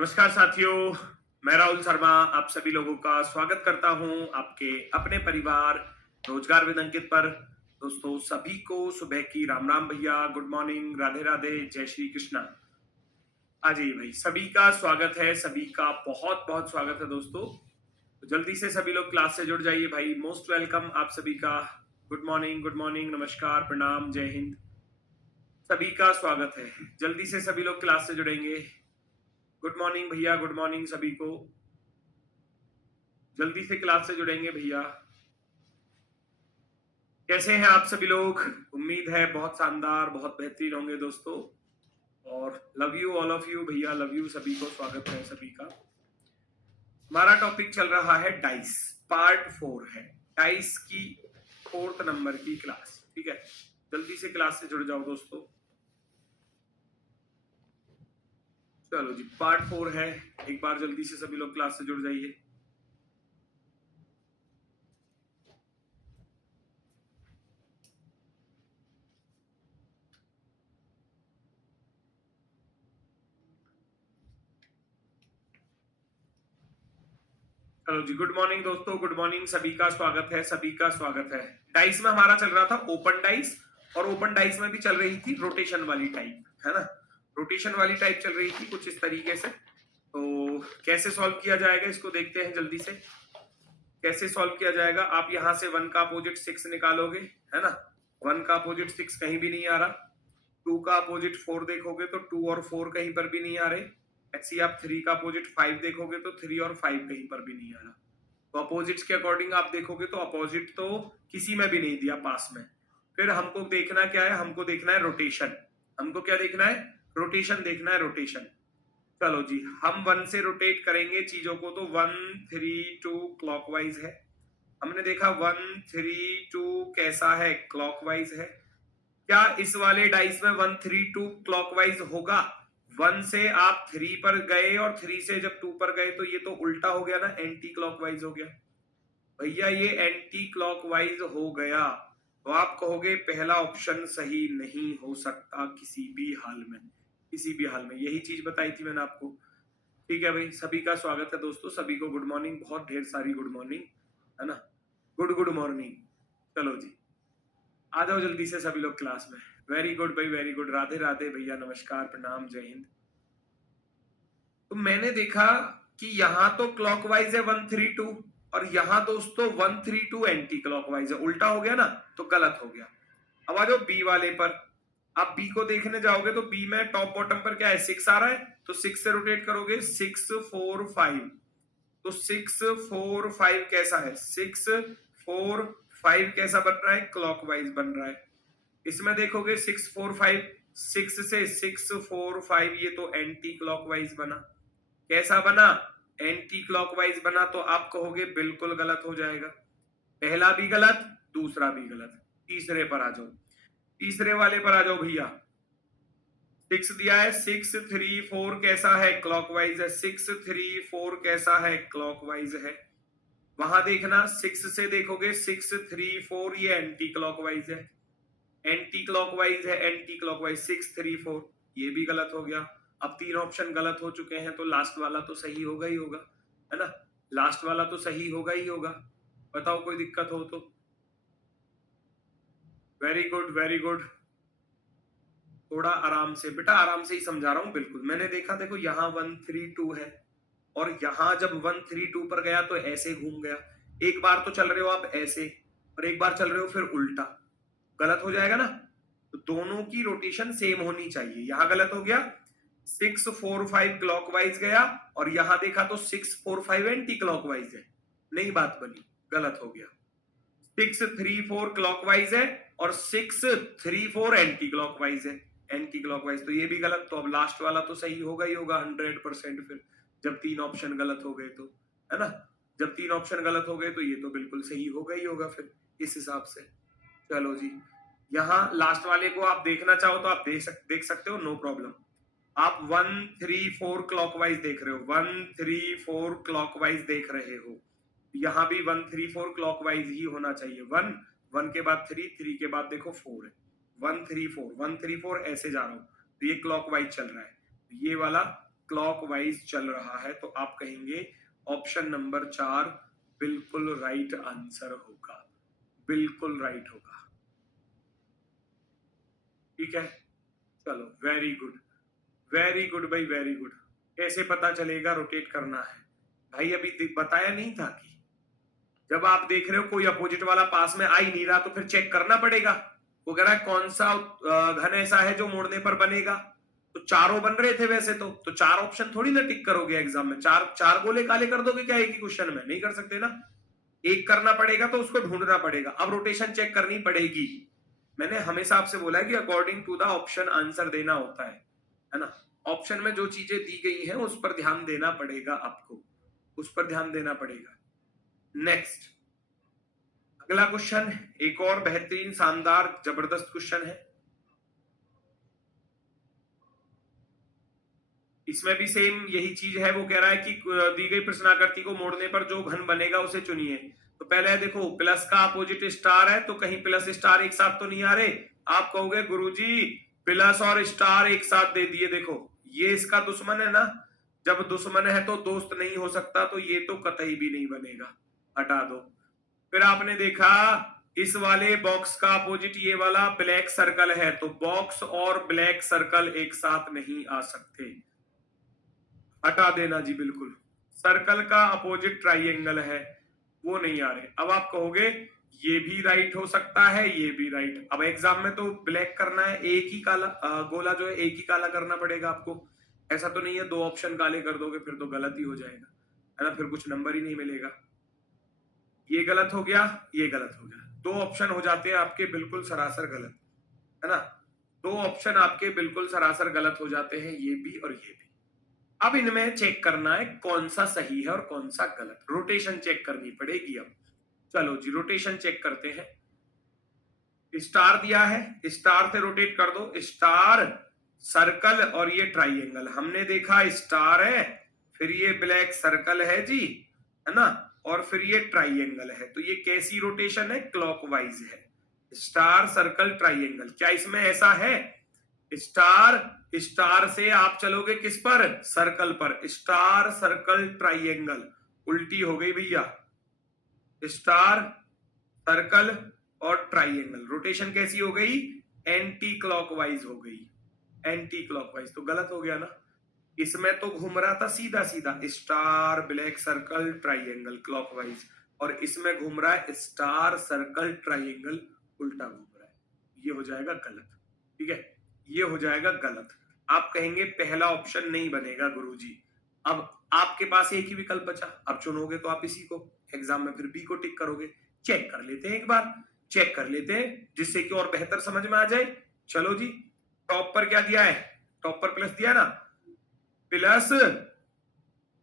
नमस्कार साथियों, मैं राहुल शर्मा आप सभी लोगों का स्वागत करता हूं आपके अपने परिवार रोजगार विद अंकित पर। दोस्तों सभी को सुबह की राम राम भैया, गुड मॉर्निंग, राधे राधे, जय श्री कृष्णा। हाँ जी भाई, सभी का स्वागत है, सभी का बहुत बहुत स्वागत है दोस्तों। तो जल्दी से सभी लोग क्लास से जुड़ जाइए भाई, मोस्ट वेलकम आप सभी का। गुड मॉर्निंग, नमस्कार, प्रणाम, जय हिंद, सभी का स्वागत है। जल्दी से सभी लोग क्लास से जुड़ेंगे। गुड मॉर्निंग भैया, गुड मॉर्निंग सभी को, जल्दी से क्लास से जुड़ेंगे भैया। कैसे हैं आप सभी लोग? उम्मीद है बहुत शानदार, बहुत बेहतरीन होंगे दोस्तों। और love you all of you भैया, लव यू सभी को, स्वागत है सभी का। हमारा टॉपिक चल रहा है डाइस, पार्ट 4 है, डाइस की 4th नंबर की क्लास। ठीक है, जल्दी से क्लास से जुड़ जाओ दोस्तों। चलो जी, पार्ट 4 है, एक बार जल्दी से सभी लोग क्लास से जुड़ जाइए। चलो जी, गुड मॉर्निंग दोस्तों, गुड मॉर्निंग, सभी का स्वागत है, सभी का स्वागत है। डाइस में हमारा चल रहा था ओपन डाइस, और ओपन डाइस में भी चल रही थी रोटेशन वाली टाइप, है ना। रोटेशन वाली टाइप चल रही थी कुछ इस तरीके से। तो कैसे सॉल्व किया जाएगा इसको देखते हैं जल्दी से। कैसे सॉल्व किया जाएगा, आप यहाँ से 1 का अपोजिट 6 निकालोगे, है ना। 1 का अपोजिट 6 कहीं भी नहीं आ रहा। 2 का अपोजिट 4 देखोगे तो 2 और 4 कहीं पर भी नहीं आ रहे। ऐसे ही आप 3 का अपोजिट 5 देखोगे तो 3 और 5 कहीं पर भी नहीं आ रहा। तो अपोजिट्स के अकॉर्डिंग आप देखोगे तो अपोजिट तो किसी में भी नहीं दिया पास में। फिर हमको देखना क्या है, हमको देखना है रोटेशन। हमको क्या देखना है? रोटेशन देखना है, रोटेशन। चलो जी, हम 1 से रोटेट करेंगे चीजों को, तो 1 3 2 क्लॉकवाइज है। हमने देखा 1 3 2 कैसा है, क्लॉकवाइज है। क्या इस वाले डाइस में 1 3 2 क्लॉकवाइज होगा? 1 से आप 3 पर गए और 3 से जब 2 पर गए तो ये तो उल्टा हो गया ना, एंटी क्लॉकवाइज हो गया भैया, ये एंटी क्लॉकवाइज हो गया। तो आप कहोगे पहला ऑप्शन सही नहीं हो सकता किसी भी हाल में, किसी भी हाल में। यही चीज बताई थी मैंने आपको। ठीक है भाई, सभी का स्वागत है दोस्तों, सभी को गुड मॉर्निंग, बहुत ढेर सारी गुड मॉर्निंग, है ना। Good morning. चलो जी, आ जाओ जल्दी से सभी लोग क्लास में। वेरी गुड भाई, वेरी गुड, राधे राधे भैया, नमस्कार, प्रणाम, जय हिंद। तो मैंने देखा कि यहाँ तो क्लॉकवाइज है 1 3 2, और यहाँ दोस्तों 1 3 2 एंटी क्लॉकवाइज है, उल्टा हो गया ना, तो गलत हो गया। अब आ जाओ बी वाले पर। आप बी को देखने जाओगे तो बी में टॉप बॉटम पर क्या है, 6 आ रहा है, तो 6 से रोटेट करोगे, 6 4 5। तो 6 4 5 कैसा है, 6 4 5 कैसा बन रहा है, क्लॉकवाइज बन रहा है। इसमें देखोगे 6 4 5, 6 से 6 4 5, ये तो एंटी क्लॉकवाइज बना। कैसा बना? एंटी क्लॉकवाइज बना। तो आप कहोगे बिल्कुल गलत हो जाएगा, पहला भी गलत, दूसरा भी गलत। तीसरे पर आ जाओ, तीसरे वाले पर आ जाओ भैया। 6 दिया है, 6 3 4 कैसा है, क्लॉकवाइज है। 6 3 4 कैसा है, क्लॉकवाइज है। वहां देखना, 6 से देखोगे 6 3 4, ये एंटी क्लॉकवाइज है, एंटी क्लॉकवाइज है, एंटी क्लॉकवाइज 6 3 4, ये भी गलत हो गया। अब 3 ऑप्शन गलत हो चुके हैं, तो लास्ट वाला तो सही होगा ही होगा, है ना। लास्ट वाला तो सही होगा ही होगा। बताओ कोई दिक्कत हो तो। Very good, very good. थोड़ा आराम से बेटा, आराम से ही समझा रहा हूं, बिल्कुल। मैंने देखा, देखो यहाँ 1 3 2 है, और यहाँ जब 1 3 2 पर गया तो ऐसे घूम गया। एक बार तो चल रहे हो आप ऐसे, और एक बार चल रहे हो फिर उल्टा, गलत हो जाएगा ना। तो दोनों की रोटेशन सेम होनी चाहिए। यहां गलत हो गया, 6 4 5 क्लॉकवाइज गया, और यहां देखा तो 6 4 5 एंटी क्लॉकवाइज है, नई बात बनी, गलत हो गया। 6 3 4 क्लॉकवाइज है, और 6 3 4 एंटी क्लॉकवाइज है, एंटी क्लॉकवाइज, तो ये भी गलत। तो अब लास्ट वाला तो सही होगा ही होगा 100%। फिर जब 3 ऑप्शन गलत हो गए तो, है ना, जब 3 ऑप्शन गलत हो गए तो ये तो बिल्कुल सही होगा ही होगा फिर इस हिसाब से। चलो जी, यहाँ लास्ट वाले को आप देखना चाहो तो आप देख सकते हो, नो प्रॉब्लम। आप 1 3 4 क्लॉकवाइज देख रहे हो, 1 3 4 क्लॉकवाइज देख रहे हो, यहाँ भी 1 3 4 क्लॉकवाइज ही होना चाहिए। 1 1 के बाद 3 3 के बाद देखो 4 है, 1 3 4 1 3 4 ऐसे जा रहा हूं, तो ये क्लॉकवाइज चल रहा है, ये वाला क्लॉकवाइज चल रहा है, तो आप कहेंगे ऑप्शन नंबर 4 बिल्कुल राइट आंसर होगा, बिल्कुल राइट होगा। ठीक है, चलो वेरी गुड, वेरी गुड भाई, वेरी गुड। कैसे पता चलेगा रोटेट करना है भाई? अभी बताया नहीं था कि जब आप देख रहे हो कोई अपोजिट वाला पास में आ ही नहीं रहा तो फिर चेक करना पड़ेगा। वो कह रहा है कौन सा घन ऐसा है जो मोड़ने पर बनेगा, तो चारों बन रहे थे वैसे तो चार ऑप्शन थोड़ी ना टिक करोगे एग्जाम में, चार चार गोले काले कर दोगे क्या एक ही क्वेश्चन में? नहीं कर सकते ना, एक करना पड़ेगा तो उसको ढूंढना पड़ेगा। अब रोटेशन चेक करनी पड़ेगी। मैंने हमेशा आपसे बोला है कि according to the option answer देना होता है ना। ऑप्शन में जो चीजें दी गई हैं उस पर ध्यान देना पड़ेगा आपको, उस पर ध्यान देना पड़ेगा। नेक्स्ट, अगला क्वेश्चन एक और बेहतरीन शानदार जबरदस्त क्वेश्चन है। इसमें भी सेम यही चीज है। वो कह रहा है कि दी गई प्रश्नाकृति को मोड़ने पर जो घन बनेगा उसे चुनिए। तो पहले देखो प्लस का अपोजिट स्टार है, तो कहीं प्लस स्टार एक साथ तो नहीं आ रहे। आप कहोगे गुरुजी प्लस और स्टार एक साथ दे दिए, देखो ये इसका दुश्मन है ना, जब दुश्मन है तो दोस्त नहीं हो सकता, तो ये तो कतई भी नहीं बनेगा, हटा दो। फिर आपने देखा इस वाले बॉक्स का अपोजिट ये वाला ब्लैक सर्कल है, तो बॉक्स और ब्लैक सर्कल एक साथ नहीं आ सकते, हटा देना जी बिल्कुल। सर्कल का अपोजिट ट्राइएंगल है, वो नहीं आ रहे। अब आप कहोगे ये भी राइट हो सकता है, ये भी राइट। अब एग्जाम में तो ब्लैक करना है, एक ही काला गोला जो है एक ही काला करना पड़ेगा आपको। ऐसा तो नहीं है दो ऑप्शन काले कर दोगे फिर तो गलत ही हो जाएगा, है ना, फिर कुछ नंबर ही नहीं मिलेगा। ये गलत हो गया, ये गलत हो गया, दो ऑप्शन हो जाते हैं आपके बिल्कुल सरासर गलत, है ना। दो ऑप्शन आपके बिल्कुल सरासर गलत हो जाते हैं, ये भी और ये भी। अब इनमें चेक करना है कौन सा सही है और कौन सा गलत, रोटेशन चेक करनी पड़ेगी। अब चलो जी रोटेशन चेक करते हैं। स्टार दिया है, स्टार से रोटेट कर दो, स्टार सर्कल और ये ट्राइएंगल। हमने देखा स्टार है, फिर ये ब्लैक सर्कल है जी, है ना, और फिर ये ट्राइएंगल है। तो ये कैसी रोटेशन है? क्लॉकवाइज है। स्टार सर्कल ट्राइएंगल, क्या इसमें ऐसा है? स्टार स्टार से आप चलोगे किस पर? सर्कल पर। स्टार सर्कल ट्राइएंगल उल्टी हो गई भैया, स्टार सर्कल और ट्राइएंगल रोटेशन कैसी हो गई? एंटी क्लॉकवाइज हो गई, एंटी क्लॉकवाइज, तो गलत हो गया ना। इसमें तो घूम रहा था सीधा सीधा star black circle triangle clockwise, और इसमें घूम रहा है स्टार सर्कल ट्राइएंगल उल्टा घूम रहा है, ये हो जाएगा गलत। ठीक है, ये हो जाएगा गलत। आप कहेंगे पहला ऑप्शन नहीं बनेगा गुरुजी। अब आपके पास एक ही विकल्प बचा, अब चुनोगे तो आप इसी को, एग्जाम में फिर बी को टिक करोगे। चेक कर लेते हैं एक बार, चेक कर लेते हैं जिससे कि और बेहतर समझ में आ जाए। चलो जी, टॉप पर क्या दिया है? टॉप पर प्लस दिया ना, प्लस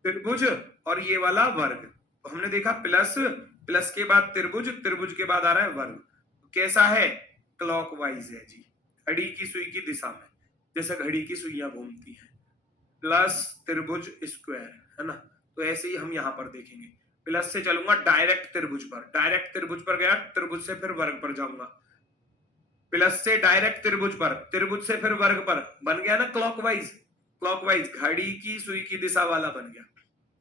त्रिभुज और ये वाला वर्ग। तो हमने देखा प्लस, प्लस के बाद त्रिभुज, त्रिभुज के बाद आ रहा है वर्ग। तो कैसा है? क्लॉकवाइज है जी, घड़ी की सुई की दिशा में, जैसे घड़ी की सुइयां घूमती हैं। प्लस त्रिभुज स्क्वायर, है ना। तो ऐसे ही हम यहां पर देखेंगे, प्लस से चलूंगा डायरेक्ट त्रिभुज पर, डायरेक्ट त्रिभुज पर गया, त्रिभुज से फिर वर्ग पर जाऊंगा, प्लस से डायरेक्ट त्रिभुज पर, त्रिभुज से फिर वर्ग पर, बन गया ना क्लॉकवाइज। क्लॉकवाइज घड़ी की सुई की दिशा वाला बन गया,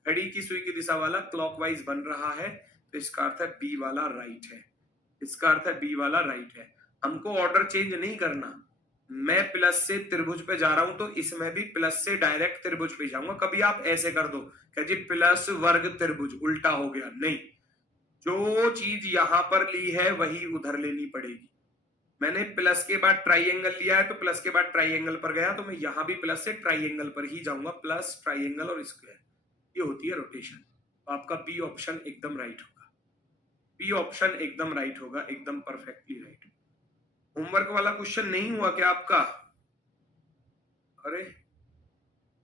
घड़ी की सुई की दिशा वाला क्लॉकवाइज बन रहा है। तो इसका अर्थ है बी वाला राइट है, इसका अर्थ है बी वाला राइट है। हमको ऑर्डर चेंज नहीं करना, मैं प्लस से त्रिभुज पे जा रहा हूं तो इसमें भी प्लस से डायरेक्ट त्रिभुज पे जाऊंगा। कभी आप ऐसे कर दो क्या जी प्लस वर्ग त्रिभुज उल्टा हो गया, नहीं, जो चीज यहां पर ली है वही उधर लेनी पड़ेगी। मैंने प्लस के बाद ट्राइएंगल लिया है तो प्लस के बाद ट्राइएंगल पर गया, तो मैं यहां भी प्लस से ट्राइएंगल पर ही जाऊंगा, प्लस ट्राइएंगल और स्क्वायर, ये होती है रोटेशन। तो आपका बी ऑप्शन एकदम राइट होगा, बी ऑप्शन एकदम राइट होगा, एकदम परफेक्टली राइट। होमवर्क वाला क्वेश्चन नहीं हुआ क्या आपका? अरे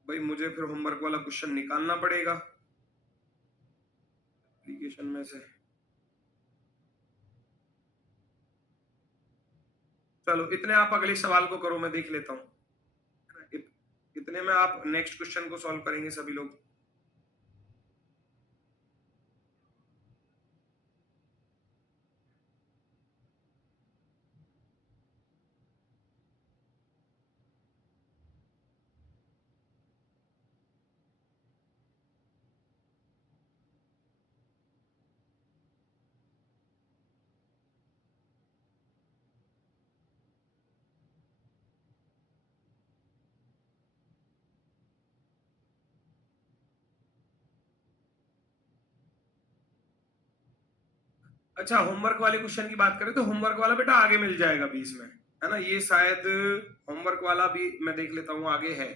भाई मुझे फिर होमवर्क वाला क्वेश्चन निकालना पड़ेगा एप्लीकेशन में से। चलो इतने आप अगले सवाल को करो, मैं देख लेता हूँ। इतने में आप नेक्स्ट क्वेश्चन को सॉल्व करेंगे सभी लोग। अच्छा, होमवर्क वाले क्वेश्चन की बात करें तो होमवर्क वाला बेटा आगे मिल जाएगा 20 में, है ना। ये शायद होमवर्क वाला भी मैं देख लेता हूँ आगे है।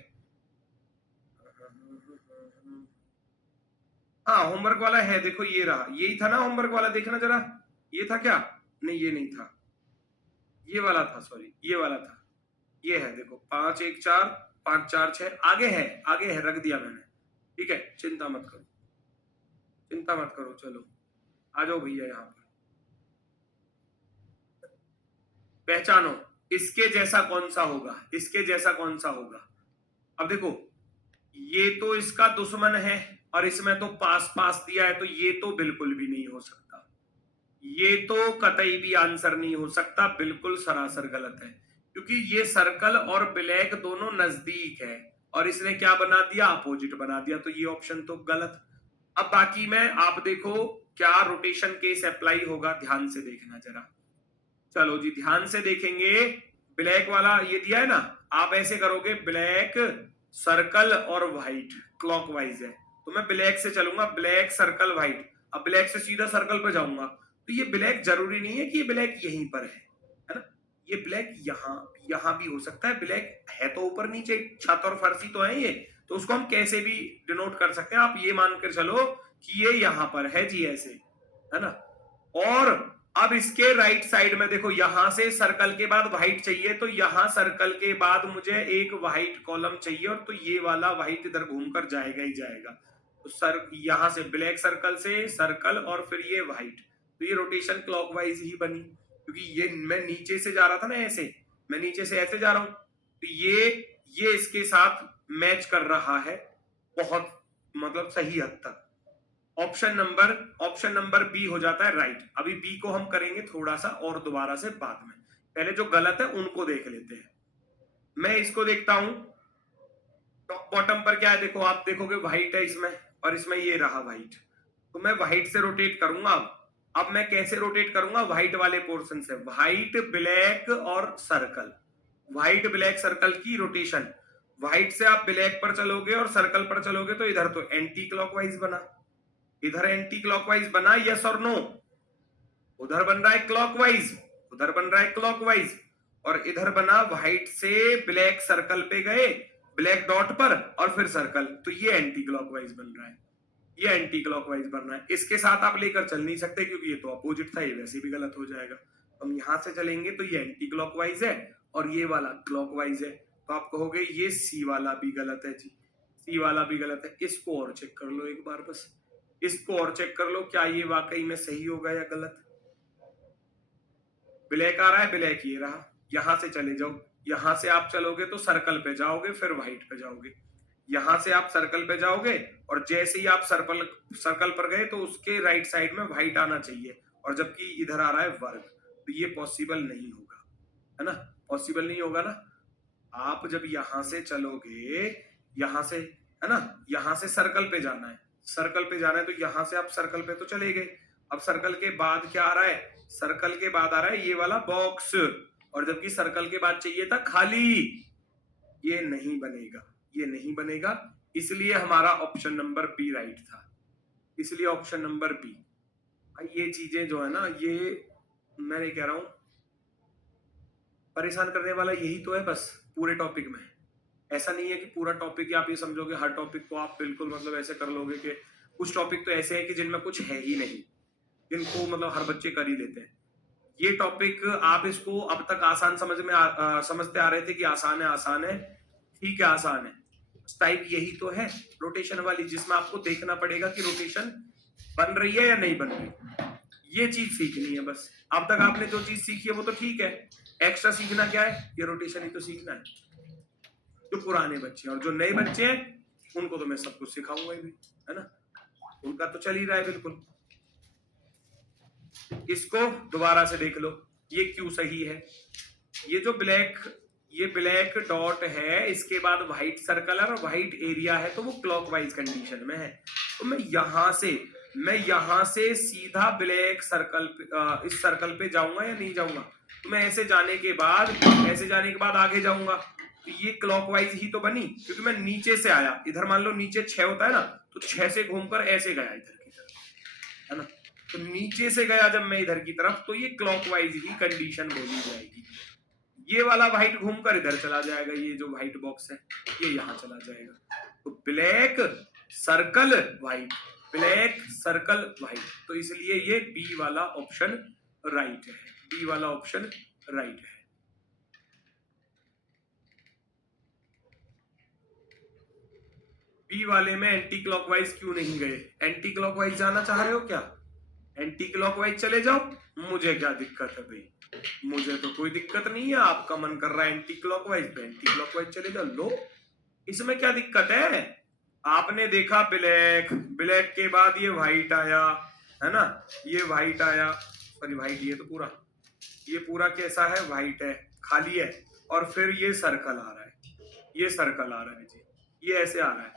हाँ, होमवर्क वाला है, देखो ये रहा, यही था ना होमवर्क वाला, देखना जरा, ये था क्या? नहीं, ये नहीं था, ये वाला था, सॉरी, ये वाला था, ये है, देखो 5 1 4 5 4 6, आगे है, आगे है, रख दिया मैंने, ठीक है, चिंता मत करो, चिंता मत करो, चलो आ जाओ भैया यहाँ पर। पहचानो, इसके जैसा कौन सा होगा, इसके जैसा कौन सा होगा। अब देखो, ये तो इसका दुश्मन है और इसमें तो पास पास दिया है, तो ये तो बिल्कुल भी नहीं हो सकता, ये तो कतई भी आंसर नहीं हो सकता, बिल्कुल सरासर गलत है, क्योंकि ये सर्कल और ब्लैक दोनों नजदीक है और इसने क्या बना दिया, अपोजिट बना दिया, तो ये ऑप्शन तो गलत। अब बाकी में आप देखो क्या रोटेशन केस अप्लाई होगा, ध्यान से देखना जरा, चलो जी ध्यान से देखेंगे। ब्लैक वाला ये दिया है ना, आप ऐसे करोगे, ब्लैक सर्कल और व्हाइट क्लॉकवाइज है, तो मैं ब्लैक से चलूंगा, ब्लैक सर्कल व्हाइट, अब ब्लैक से सीधा सर्कल पे जाऊंगा, तो ये ब्लैक जरूरी नहीं है कि ये ब्लैक यहीं पर है ना, ये ब्लैक यहाँ भी हो सकता है, ब्लैक है तो ऊपर नीचे छत और फर्शी तो है ये, तो उसको हम कैसे भी डिनोट कर सकते हैं, आप ये मानकर चलो कि ये यहाँ पर है जी, ऐसे, है ना। और अब इसके राइट साइड में देखो, यहां से सर्कल के बाद व्हाइट चाहिए, तो यहां सर्कल के बाद मुझे एक व्हाइट कॉलम चाहिए, और तो ये वाला व्हाइट इधर घूमकर जाएगा ही जाएगा, तो सर यहां से ब्लैक सर्कल से सर्कल और फिर ये व्हाइट, तो ये रोटेशन क्लॉकवाइज ही बनी, क्योंकि ये मैं नीचे से जा रहा था ना, ऐसे मैं नीचे से ऐसे जा रहा हूं, तो ये इसके साथ मैच कर रहा है बहुत, मतलब सही हद तक। ऑप्शन नंबर बी हो जाता है राइट। अभी बी को हम करेंगे थोड़ा सा और दोबारा से बाद में, पहले जो गलत है उनको देख लेते हैं। मैं इसको देखता हूं, टॉप बॉटम पर क्या है, देखो आप देखोगे व्हाइट है इसमें, और इसमें ये रहा व्हाइट, तो मैं व्हाइट से रोटेट करूंगा। अब मैं कैसे रोटेट करूंगा, व्हाइट वाले पोर्शन से, व्हाइट ब्लैक और सर्कल, व्हाइट ब्लैक सर्कल की रोटेशन, व्हाइट से आप ब्लैक पर चलोगे और सर्कल पर चलोगे, तो इधर तो एंटी क्लॉकवाइज बना, इधर एंटी क्लॉकवाइज बना, यस और नो, उधर बन रहा है क्लॉकवाइज, उधर बन रहा है क्लॉकवाइज, और इधर बना व्हाइट से ब्लैक सर्कल पे गए, ब्लैक डॉट पर और फिर सर्कल, तो ये एंटी क्लॉकवाइज बन रहा है, ये एंटी क्लॉकवाइज बन रहा है। इसके साथ आप लेकर चल नहीं सकते क्योंकि ये तो अपोजिट था, ये वैसे भी गलत हो जाएगा। हम यहां से चलेंगे तो ये एंटी क्लॉकवाइज है और ये वाला क्लॉकवाइज है, तो आप कहोगे ये सी वाला भी गलत है जी, सी वाला भी गलत है। इसको और चेक कर लो एक बार, बस इसको और चेक कर लो, क्या ये वाकई में सही होगा या गलत। ब्लैक आ रहा है, ब्लैक ये रहा, यहां से चले जाओ, यहां से आप चलोगे तो सर्कल पे जाओगे, फिर व्हाइट पे जाओगे, यहां से आप सर्कल पे जाओगे और जैसे ही आप सर्कल पर गए तो उसके राइट साइड में व्हाइट आना चाहिए, और जबकि इधर आ रहा है वर्ग, तो ये पॉसिबल नहीं होगा, है ना, पॉसिबल नहीं होगा ना। आप जब यहां से चलोगे, यहां से, है ना, यहां से सर्कल पे जाना है, सर्कल पे जाना है, तो यहां से आप सर्कल पे तो चले गए, अब सर्कल के बाद क्या आ रहा है, सर्कल के बाद आ रहा है ये वाला बॉक्स, और जबकि सर्कल के बाद चाहिए था खाली, ये नहीं बनेगा, ये नहीं बनेगा, इसलिए हमारा ऑप्शन नंबर बी राइट था, इसलिए ऑप्शन नंबर बी। ये चीजें जो है ना, ये मैं नहीं कह रहा हूं, परेशान करने वाला यही तो है बस पूरे टॉपिक में। ऐसा नहीं है कि पूरा टॉपिक आप ये समझोगे, हर टॉपिक को आप बिल्कुल मतलब ऐसे कर लोगे कि कुछ टॉपिक तो ऐसे हैं कि जिनमें कुछ है ही नहीं, जिनको मतलब हर बच्चे कर ही लेते हैं। ये टॉपिक आप इसको अब तक आसान समझते आ रहे थे कि आसान है, ठीक है, आसान है, टाइप यही तो है रोटेशन वाली, जिसमें आपको देखना पड़ेगा कि रोटेशन बन रही है या नहीं बन रही, ये चीज सीखनी है बस। अब तक आपने जो चीज सीखी है वो तो ठीक है, एक्स्ट्रा सीखना क्या है, ये रोटेशन ही तो सीखना है। जो पुराने बच्चे और जो नए बच्चे हैं उनको तो मैं सब कुछ सिखाऊंगा ही, है ना, उनका तो चल ही रहा है बिल्कुल। इसको दोबारा से देख लो, ये क्यों सही है, ये जो ब्लैक डॉट है, इसके बाद व्हाइट सर्कल और व्हाइट एरिया है, तो वो क्लॉकवाइज कंडीशन में है, तो मैं यहां से सीधा ब्लैक सर्कल इस सर्कल पे जाऊंगा या नहीं जाऊंगा, तो मैं ऐसे जाने के बाद आगे जाऊंगा, तो ये क्लॉकवाइज ही तो बनी, क्योंकि मैं नीचे से आया, इधर मान लो नीचे 6 होता है ना, तो 6 से घूमकर ऐसे गया इधर की तरफ, है ना, तो नीचे से गया जब मैं इधर की तरफ तो ये क्लॉकवाइज ही कंडीशन बोली जाएगी। ये वाला व्हाइट घूमकर इधर चला जाएगा, ये जो व्हाइट बॉक्स है ये यहां चला जाएगा। तो black circle white, black circle white, तो इसलिए ये बी वाला ऑप्शन राइट है, बी वाला ऑप्शन राइट है। बी वाले में एंटी क्लॉकवाइज क्यों नहीं गए? एंटी क्लॉकवाइज जाना चाह रहे हो क्या? एंटी क्लॉकवाइज चले जाओ, मुझे क्या दिक्कत है भाई, मुझे तो कोई दिक्कत नहीं है। आपका मन कर रहा है एंटी क्लॉकवाइज तो एंटी क्लॉकवाइज चले जाओ, लो, इसमें क्या दिक्कत है? आपने देखा ब्लैक, ब्लैक के बाद ये व्हाइट आया है ना, ये व्हाइट आया, सॉरी व्हाइट, ये पूरा कैसा है, व्हाइट है, खाली है, और फिर ये सर्कल आ रहा है, ये सर्कल आ रहा है जी, ये ऐसे आ रहा है।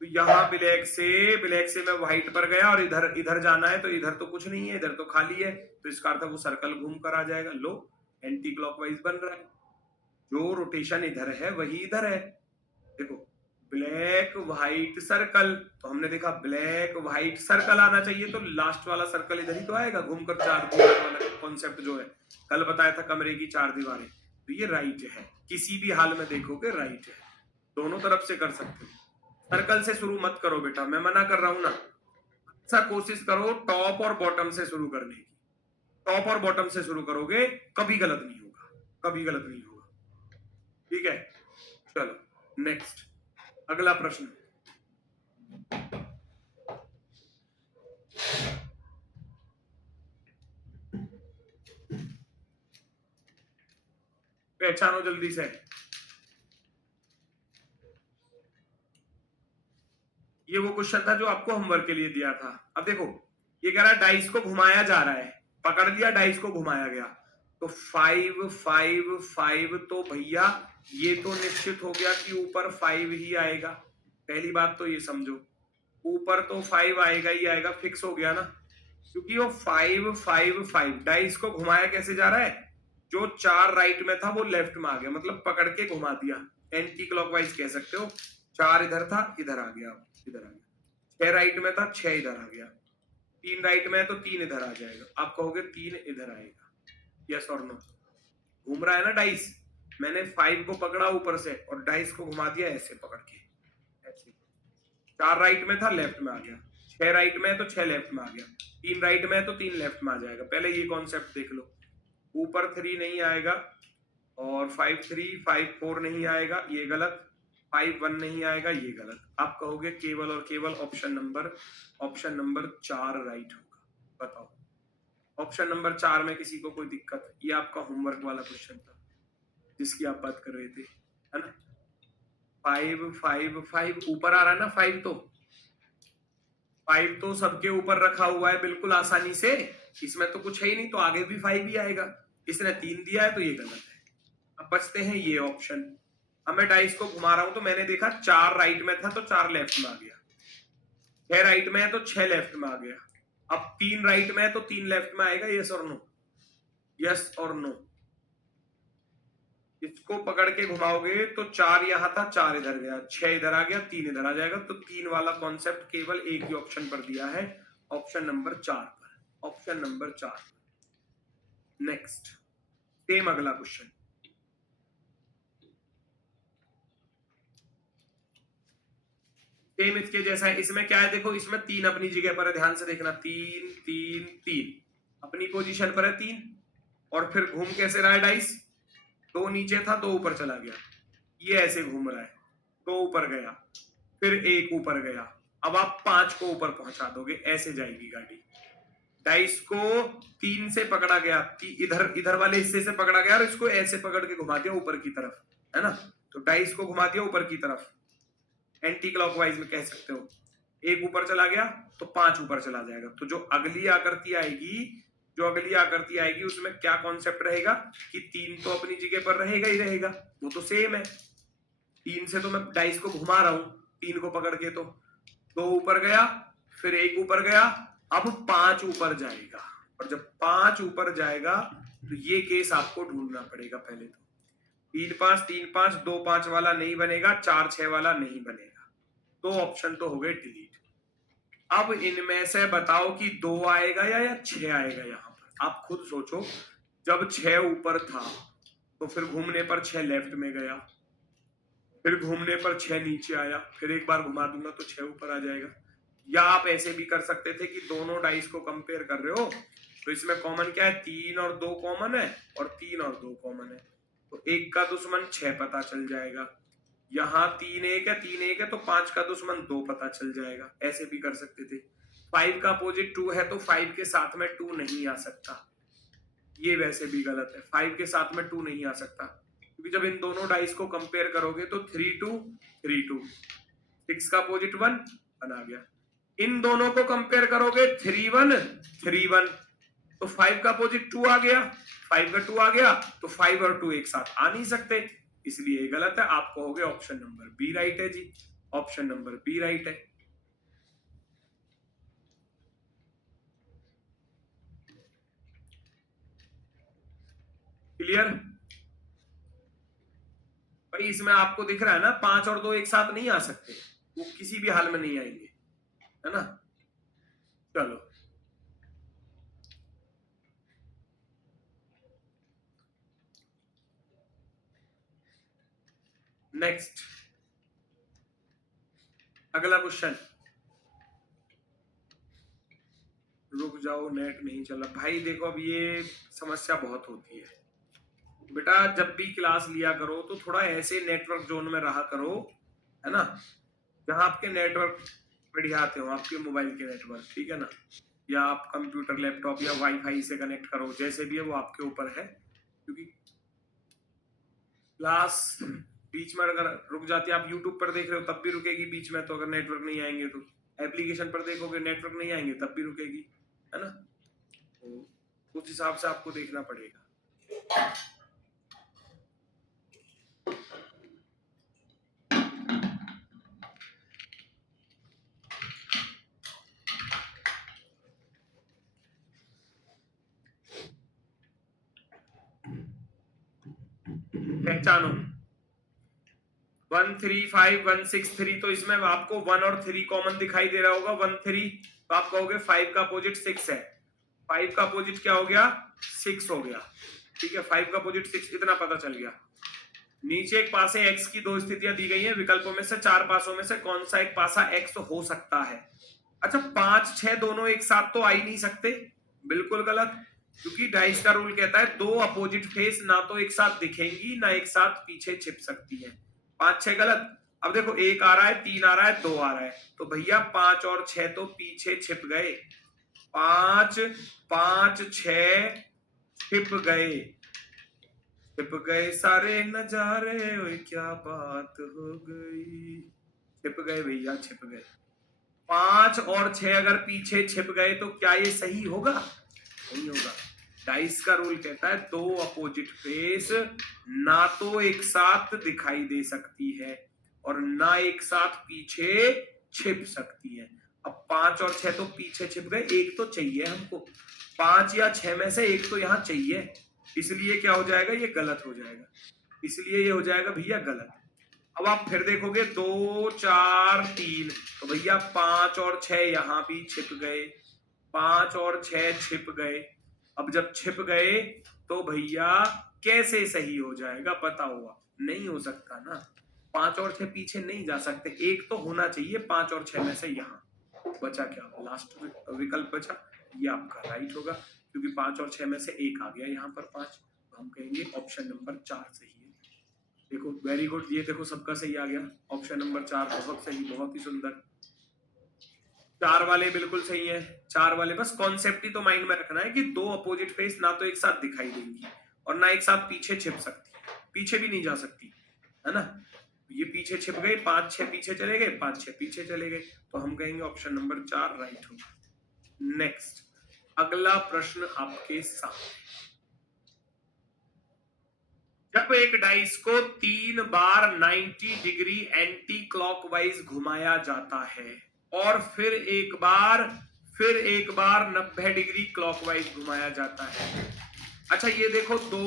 तो यहाँ ब्लैक से मैं व्हाइट पर गया और इधर जाना है, तो इधर तो कुछ नहीं है, इधर तो खाली है, तो इसका अर्थ वो सर्कल घूम कर आ जाएगा। लो, एंटी क्लॉकवाइज बन रहा है, जो रोटेशन इधर है वही इधर है। देखो ब्लैक व्हाइट सर्कल, तो हमने देखा ब्लैक व्हाइट सर्कल आना चाहिए, तो लास्ट वाला सर्कल इधर ही तो आएगा घूमकर, चार दीवार वाला कॉन्सेप्ट जो है कल बताया था, कमरे की चार दीवारें, तो ये राइट है, किसी भी हाल में देखोगे राइट है, दोनों तरफ से कर सकते हो। सर्कल से शुरू मत करो बेटा, मैं मना कर रहा हूं ना, अच्छा कोशिश करो टॉप और बॉटम से शुरू करने की, टॉप और बॉटम से शुरू करोगे कभी गलत नहीं होगा, कभी गलत नहीं होगा, ठीक है। चलो नेक्स्ट, अगला प्रश्न, पहचानो जल्दी से। ये वो क्वेश्चन था जो आपको होमवर्क के लिए दिया था। अब देखो ये कह रहा है डाइस को घुमाया जा रहा है, पकड़ लिया, डाइस को घुमाया गया, तो 5 5 5, तो भैया ये तो निश्चित हो गया कि ऊपर 5 ही आएगा, पहली बात तो ये समझो, ऊपर तो 5 आएगा ही आएगा, फिक्स हो गया ना, क्योंकि वो 5 5 5 डाइस को घुमाया कैसे जा रहा है, जो 4 राइट में था वो लेफ्ट में आ गया, मतलब पकड़ के घुमा दिया, एंटी क्लॉकवाइज कह सकते हो। 4 इधर था, इधर आ गया, इधर आ गया, 6 राइट में था, 6 इधर आ गया, 3 राइट में है तो 3 इधर आ जाएगा, आप कहोगे 3 इधर आएगा, यस और नो? घूम रहा है ना डाइस, मैंने 5 को पकड़ा ऊपर से और डाइस को घुमा दिया ऐसे पकड़ के, ऐसे, 4 राइट में था, लेफ्ट में आ गया, 6 राइट में है तो 6 लेफ्ट में आ गया, 3 राइट में है तो 3 लेफ्ट में आ जाएगा। पहले ये कॉन्सेप्ट देख लो, ऊपर 3 नहीं आएगा, और 5 3 5 4 नहीं आएगा, ये गलत, 5 1 नहीं आएगा, ये गलत, आप कहोगे केवल और केवल ऑप्शन नंबर 4 राइट होगा। बताओ ऑप्शन नंबर 4 में किसी को कोई दिक्कत? ये आपका होमवर्क वाला क्वेश्चन था जिसकी आप बात कर रहे थे, है ना। 5 5 5 ऊपर आ रहा है ना, 5 तो सबके ऊपर रखा हुआ है बिल्कुल आसानी से, इसमें तो कुछ है ही नहीं, तो आगे भी 5 ही आएगा, इसने 3 दिया है तो ये गलत है। अब बचते हैं ये ऑप्शन, अब मैं डाइस को घुमा रहा हूं तो मैंने देखा 4 राइट में था तो 4 लेफ्ट में आ गया, 6 राइट में है तो 6 लेफ्ट में आ गया, अब 3 राइट में है तो 3 लेफ्ट में आएगा, यस और नो? यस और नो? इसको पकड़ के घुमाओगे तो 4 यहां था, 4 इधर गया, 6 इधर आ गया, 3 इधर आ जाएगा, तो 3 वाला कॉन्सेप्ट केवल एक ही ऑप्शन पर दिया है, ऑप्शन नंबर 4 पर, ऑप्शन नंबर 4। नेक्स्ट, सेम अगला क्वेश्चन, सेम इसके जैसा है, इसमें क्या है देखो, इसमें 3 अपनी जगह पर है, ध्यान से देखना, 3 3 3 अपनी पोजीशन पर है 3, और फिर घूम कैसे रहा है डाइस, 2 नीचे था 2 ऊपर चला गया, ये ऐसे घूम रहा है, 2 ऊपर गया, फिर 1 ऊपर गया, अब आप 5 को ऊपर पहुंचा दोगे, ऐसे जाएगी गाड़ी। डाइस को 3 से पकड़ा गया, इधर वाले हिस्से से पकड़ा गया और इसको ऐसे पकड़ के घुमा दिया ऊपर की तरफ, है ना, तो डाइस को घुमा दिया ऊपर की तरफ, एंटी क्लॉकवाइज में कह सकते हो, 1 ऊपर चला गया तो 5 ऊपर चला जाएगा, तो जो अगली आकृति आएगी उसमें क्या कॉन्सेप्ट रहेगा कि 3 तो अपनी जगह पर रहेगा ही रहेगा, वो तो सेम है, 3 से तो मैं डाइस को घुमा रहा हूं 3 को पकड़ के, तो 2 ऊपर गया, फिर 1 ऊपर गया, अब 5 ऊपर जाएगा, और जब 5 ऊपर जाएगा तो ये केस आपको ढूंढना पड़ेगा पहले, तो 3 5 3 5 2 5 वाला नहीं बनेगा, 4 6 वाला नहीं बनेगा, 2 ऑप्शन तो हो गए डिलीट। अब इनमें से बताओ कि 2 आएगा या 6 आएगा। यहाँ पर आप खुद सोचो, जब 6 ऊपर था तो फिर घूमने पर 6 लेफ्ट में गया, फिर घूमने पर 6 नीचे आया, फिर एक बार घुमा दूंगा तो 6 ऊपर आ जाएगा। या आप ऐसे भी कर सकते थे कि दोनों डाइस को कंपेयर कर रहे हो तो इसमें कॉमन क्या है, 3 और 2 कॉमन है और 3 और 2 कॉमन है, तो 1 का दुश्मन 6 पता चल जाएगा। यहाँ 3 1 है, 3 1 है तो 5 का दुश्मन 2 पता चल जाएगा। ऐसे भी कर सकते थे। 5 का अपोजिट 2 है तो 5 के साथ में 2 नहीं आ सकता, ये वैसे भी गलत है। 5 के साथ में 2 नहीं आ सकता क्योंकि जब इन दोनों डाइस को कंपेयर करोगे तो 3 2 3 2, 6 का अपोजिट 1 आ गया। इन दोनों को कंपेयर करोगे 3 1 3 1, तो 5 का अपोजिट 2 आ गया, 5 का 2 आ गया तो 5 और 2 एक साथ आ नहीं सकते, इसलिए ये गलत है। आप कहोगे ऑप्शन नंबर बी राइट है जी, ऑप्शन नंबर बी राइट है। क्लियर भाई? इसमें आपको दिख रहा है ना 5 और 2 एक साथ नहीं आ सकते, वो किसी भी हाल में नहीं आएंगे, है ना। चलो नेक्स्ट, अगला क्वेश्चन। रुक जाओ, नेट नहीं चला भाई। देखो अब ये समस्या बहुत होती है बेटा, जब भी क्लास लिया करो तो थोड़ा ऐसे नेटवर्क जोन में रहा करो, है ना, जहां आपके नेटवर्क बढ़िया आते हो, आपके मोबाइल के नेटवर्क, ठीक है ना, या आप कंप्यूटर लैपटॉप या वाईफाई से कनेक्ट करो, जैसे भी है वो आपके ऊपर है। क्योंकि क्लास बीच में अगर रुक जाती है, आप यूट्यूब पर देख रहे हो तब भी रुकेगी बीच में, तो अगर नेटवर्क नहीं आएंगे तो एप्लीकेशन पर देखोगे नेटवर्क नहीं आएंगे तब भी रुकेगी, है ना, तो उस हिसाब से आपको देखना पड़ेगा। पहचानो 1 3 5 1 6 3, तो इसमें आपको 1 और 3 कॉमन दिखाई दे रहा होगा। 1 3 तो आप कहोगे 5 का अपोजिट 6 है, 5 का अपोजिट क्या हो गया, 6 हो गया, ठीक है। 5 का अपोजिट 6, इतना पता चल गया। नीचे एक पासे x की 2 स्थितियां दी गई हैं, विकल्पों में से 4 पासों में से कौन सा एक पासा x हो सकता है। अच्छा 5 6 दोनों एक साथ तो आ ही नहीं सकते, बिल्कुल गलत, क्योंकि डाइस का रूल कहता है 2 अपोजिट फेस ना तो एक साथ दिखेंगी ना एक साथ पीछे छिप सकती है। 5 6 गलत। अब देखो 1 आ रहा है, 3 आ रहा है, 2 आ रहा है, तो भैया 5 और 6 तो पीछे छिप गए, 5 5 6 छिप गए, छिप गए सारे नजारे, ओए क्या बात हो गई, छिप गए भैया, छिप गए। 5 और 6 अगर पीछे छिप गए तो क्या ये सही होगा, नहीं होगा। डाइस का रूल कहता है 2 अपोजिट फेस ना तो एक साथ दिखाई दे सकती है और ना एक साथ पीछे छिप सकती है। अब 5 और 6 तो पीछे छिप गए, एक तो चाहिए हमको, 5 या 6 में से एक तो यहाँ चाहिए, इसलिए क्या हो जाएगा, ये गलत हो जाएगा, इसलिए ये हो जाएगा भैया गलत। अब आप फिर देखोगे 2 4 3, तो भैया 5 और 6 यहाँ भी छिप गए, 5 और 6 छिप गए। अब जब छिप गए तो भैया कैसे सही हो जाएगा बताओ आप, नहीं हो सकता ना, 5 और 6 पीछे नहीं जा सकते, एक तो होना चाहिए 5 और 6 में से। यहाँ बचा क्या, लास्ट विकल्प बचा, ये आपका राइट होगा, क्योंकि 5 और 6 में से एक आ गया यहाँ पर 5, तो हम कहेंगे ऑप्शन नंबर 4 सही है। देखो वेरी गुड, ये देखो सबका सही आ गया, ऑप्शन नंबर 4 बहुत सही, बहुत ही सुंदर। 4 वाले बिल्कुल सही है, 4 वाले, बस कॉन्सेप्ट ही तो माइंड में रखना है कि 2 अपोजिट फेस ना तो एक साथ दिखाई देंगी और ना एक साथ पीछे छिप सकती, पीछे भी नहीं जा सकती, है ना। ये पीछे छिप गए, 5 6 पीछे चले गए, 5 6 पीछे चले गए, तो हम कहेंगे ऑप्शन नंबर 4 राइट होगा। नेक्स्ट, अगला प्रश्न आपके सामने, जब एक डाइस को 3 बार 90 डिग्री एंटी क्लॉकवाइज घुमाया जाता है और फिर एक बार 90 डिग्री क्लॉकवाइज घुमाया जाता है। अच्छा ये देखो 2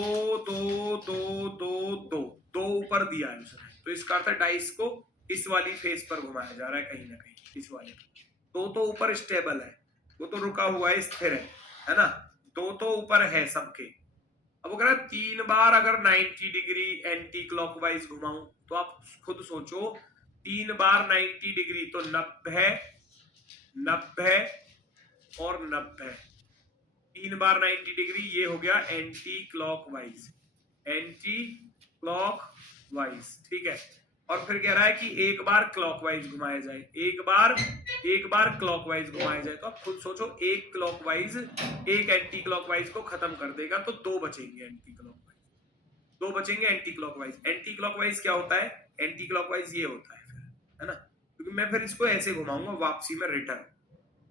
2 2 2 2 2 ऊपर दिया है उसने, तो इसका अर्थ है डाइस को इस वाली फेस पर घुमाया जा रहा है, कहीं ना कहीं इस वाले पर, दो तो ऊपर स्टेबल है, वो तो रुका हुआ है, स्थिर है ना, दो तो ऊपर है सबके। अब वो कह रहा है 3 बार अगर 90 डिग्री एंटी क्लॉकवाइज घुमाऊं, तो आप खुद सोचो 3 बार 90 डिग्री तो 90 90 और 90, 3 बार 90 डिग्री, ये हो गया एंटी क्लॉकवाइज, एंटी क्लॉकवाइज, ठीक है। और फिर कह रहा है कि एक बार क्लॉकवाइज घुमाया जाए, एक बार क्लॉकवाइज घुमाया जाए, तो आप खुद सोचो एक क्लॉकवाइज एक एंटी क्लॉकवाइज को खत्म कर देगा, तो दो बचेंगे एंटी क्लॉकवाइज, दो बचेंगे एंटी क्लॉकवाइज। एंटी क्लॉकवाइज क्या होता है, एंटी क्लॉकवाइज ये होता है फिर, है ना, क्योंकि मैं फिर इसको ऐसे घुमाऊंगा वापसी में रिटर्न।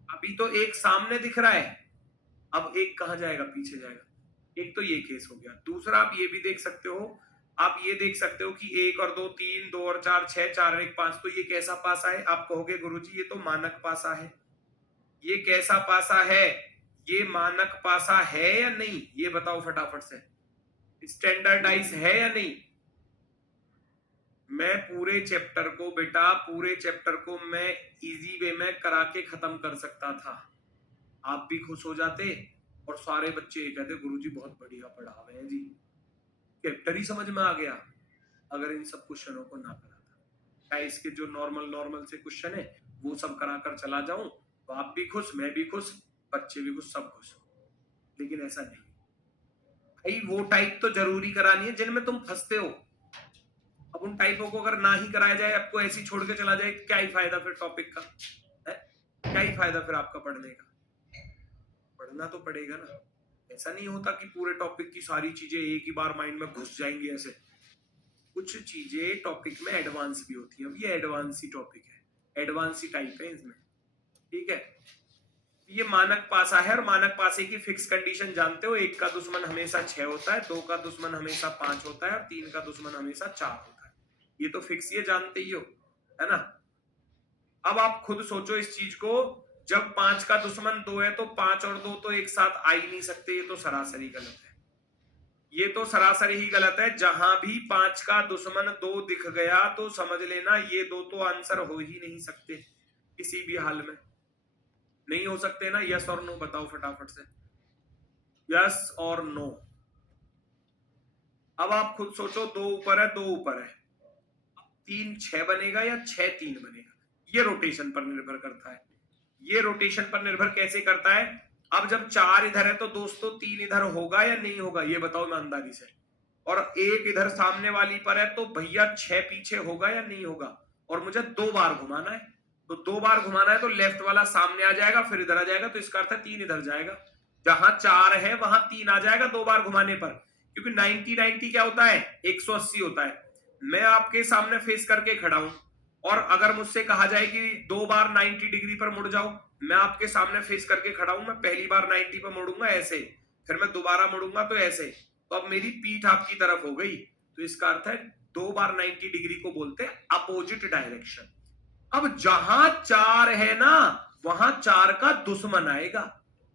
अभी तो एक सामने दिख रहा है, अब एक कहां जाएगा, पीछे जाएगा। एक तो ये केस हो गया। दूसरा आप ये भी देख सकते हो, आप ये देख सकते हो कि 1 और 2 3, 2 और 4 6, 4 और 1 5, तो ये कैसा पासा है। आप कहोगे गुरुजी ये तो मानक पासा है। ये कैसा पासा है, ये मानक पासा है या नहीं, ये बताओ फटाफट से। स्टैंडर्डाइज है या नहीं। मैं पूरे चैप्टर को बेटा, पूरे चैप्टर को मैं इजी वे में करा के खत्म कर सकता था, आप भी खुश हो जाते और सारे बच्चे ये कहते गुरुजी बहुत बढ़िया पढ़ा हुए हैं जी, चैप्टर ही समझ में आ गया, अगर इन सब क्वेश्चनों को ना कराता। क्या इसके जो नॉर्मल से क्वेश्चन है वो सब कराकर चला जाऊं, तो आप भी खुश, मैं भी खुश, बच्चे भी खुश, सब खुश। लेकिन ऐसा नहीं भाई, वो टाइप तो जरूरी करानी है जिनमें तुम फंसते हो। अब उन टाइपों को अगर ना ही कराया जाए, आपको ऐसी छोड़ के चला जाए, क्या ही फायदा फिर टॉपिक का है? क्या ही फायदा फिर आपका पढ़ने का। पढ़ना तो पड़ेगा ना। ऐसा नहीं होता कि पूरे टॉपिक की सारी चीजें एक ही बार माइंड में घुस जाएंगी ऐसे। कुछ चीजें टॉपिक में एडवांस भी होती हैं। अब ये एडवांस ही टॉपिक है, एडवांस ही टाइप है इसमें, ठीक है। ये मानक पासा है, और मानक पासे की फिक्स कंडीशन जानते हो, 1 का दुश्मन हमेशा 6 होता है, 2 का दुश्मन हमेशा 5 होता है, और 3 का दुश्मन हमेशा 4 होता है। ये तो फिक्स, ये जानते ही हो, है ना। अब आप खुद सोचो इस चीज को, जब 5 का दुश्मन 2 है, तो 5 और 2 तो एक साथ आ ही नहीं सकते, ये तो सरासरी गलत है, ये तो सरासरी ही गलत है। जहां भी 5 का दुश्मन 2 दिख गया तो समझ लेना ये दो तो आंसर हो ही नहीं सकते, किसी भी हाल में नहीं हो सकते ना। यस और नो बताओ फटाफट से, यस और नो। अब आप खुद सोचो, 2 ऊपर है, 2 ऊपर है, 3 6 बनेगा या 6 3 बनेगा, ये रोटेशन पर निर्भर करता है। ये रोटेशन पर निर्भर कैसे करता है। अब जब 4 इधर है तो दोस्तों 3 इधर होगा या नहीं होगा, ये बताओ ईमानदारी से। और 1 इधर सामने वाली पर है तो भैया 6 पीछे होगा या नहीं होगा। और मुझे 2 बार घुमाना है, तो 2 बार घुमाना है तो लेफ्ट वाला सामने आ जाएगा, फिर इधर आ जाएगा, तो इसका अर्थ है 3 इधर जाएगा। जहां 4 है वहां 3 आ जाएगा 2 बार घुमाने पर, क्योंकि 90 क्या होता है, 180 होता है। मैं आपके सामने फेस करके खड़ा हूं, और अगर मुझसे कहा जाए कि 2 बार 90 डिग्री पर मुड़ जाओ, मैं आपके सामने फेस करके खड़ा हूं, मैं पहली बार 90 पर मुड़ूंगा ऐसे, फिर मैं दोबारा मुड़ूंगा तो ऐसे, तो अब मेरी पीठ आपकी तरफ हो गई, तो इसका अर्थ है 2 बार 90 डिग्री को बोलते हैं अपोजिट डायरेक्शन। अब जहां 4 है ना, वहां 4 का दुश्मन आएगा।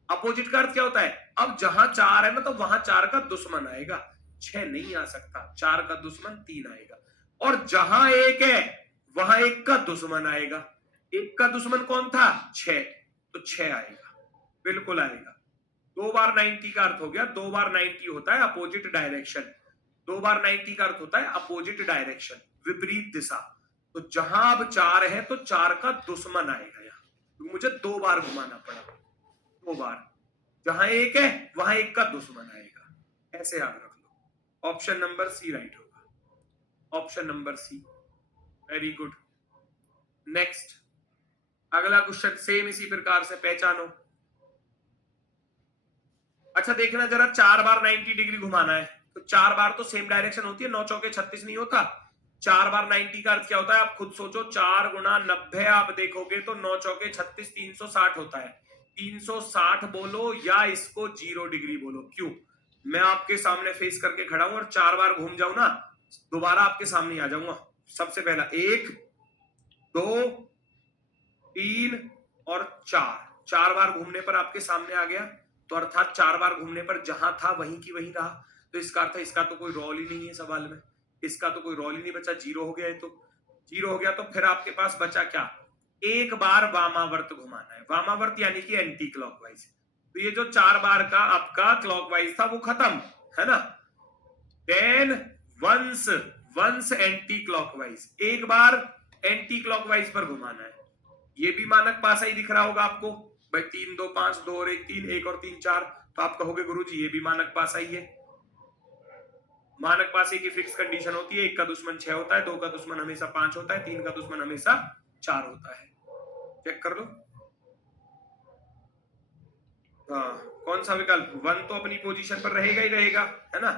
अपोजिट का अर्थ क्या होता है, अब जहां 4 है ना तो वहां 4 का दुश्मन आएगा, 6 नहीं आ सकता, 4 का दुश्मन 3 आएगा। और जहां 1 है वहां 1 का दुश्मन आएगा, 1 का दुश्मन कौन था, 6, तो 6 आएगा, बिल्कुल आएगा। 2 बार 90 का अर्थ हो गया, 2 बार 90 होता है अपोजिट डायरेक्शन, 2 बार 90 का अर्थ होता है अपोजिट डायरेक्शन, विपरीत दिशा। तो जहां अब 4 है तो 4 का दुश्मन आएगा यहाँ, तो मुझे 2 बार घुमाना पड़ा, 2 बार। जहां 1 है वहां 1 का दुश्मन आएगा, ऐसे याद रख लो। ऑप्शन नंबर सी राइट होगा, option number C, very good. Next, अगला क्वेश्चन सेम इसी प्रकार से पहचानो। अच्छा देखना जरा, 4 बार 90 डिग्री घुमाना है, तो 4 बार तो सेम डायरेक्शन होती है, 9 चौके 36 नहीं होता। 4 बार 90 का अर्थ क्या होता है, आप खुद सोचो, 4 गुना 90 आप देखोगे तो 9 चौके 36, 360 होता है। 360 बोलो या इसको 0 डिग्री बोलो, क्यों, मैं आपके सामने फेस करके खड़ा हूं और 4 बार घूम जाऊं ना, दोबारा आपके सामने आ जाऊंगा। सबसे पहला 1 2 3 और 4 बार घूमने पर आपके सामने आ गया, तो अर्थात 4 बार घूमने पर जहां था वहीं की वहीं रहा, तो इसका अर्थ है इसका तो कोई रोल ही नहीं है सवाल में, इसका तो कोई रोल ही नहीं बचा, 0 हो गया है। तो 0 हो गया तो फिर आपके पास बचा क्या, एक बार वामावर्त घुमाना है। वामावर्त यानी कि एंटी क्लॉकवाइज। तो ये जो 4 बार का आपका क्लॉकवाइज था वो खत्म, है ना। देन वंस एंटी क्लॉकवाइज, एक बार एंटी क्लॉकवाइज पर घुमाना है। ये भी मानक पासा ही दिख रहा होगा आपको भाई, 3 2 5 2 और 1 3, 1 और 3 4। तो आप कहोगे गुरुजी ये भी मानक पासा ही है। मानक पासे की फिक्स कंडीशन होती है, 1 का दुश्मन 6 होता है, 2 का दुश्मन हमेशा 5 होता है, 3 का दुश्मन हमेशा 4 होता है। चेक कर लो। हाँ, कौन सा विकल्प? 1 तो अपनी पोजीशन पर रहेगा ही रहेगा, है ना।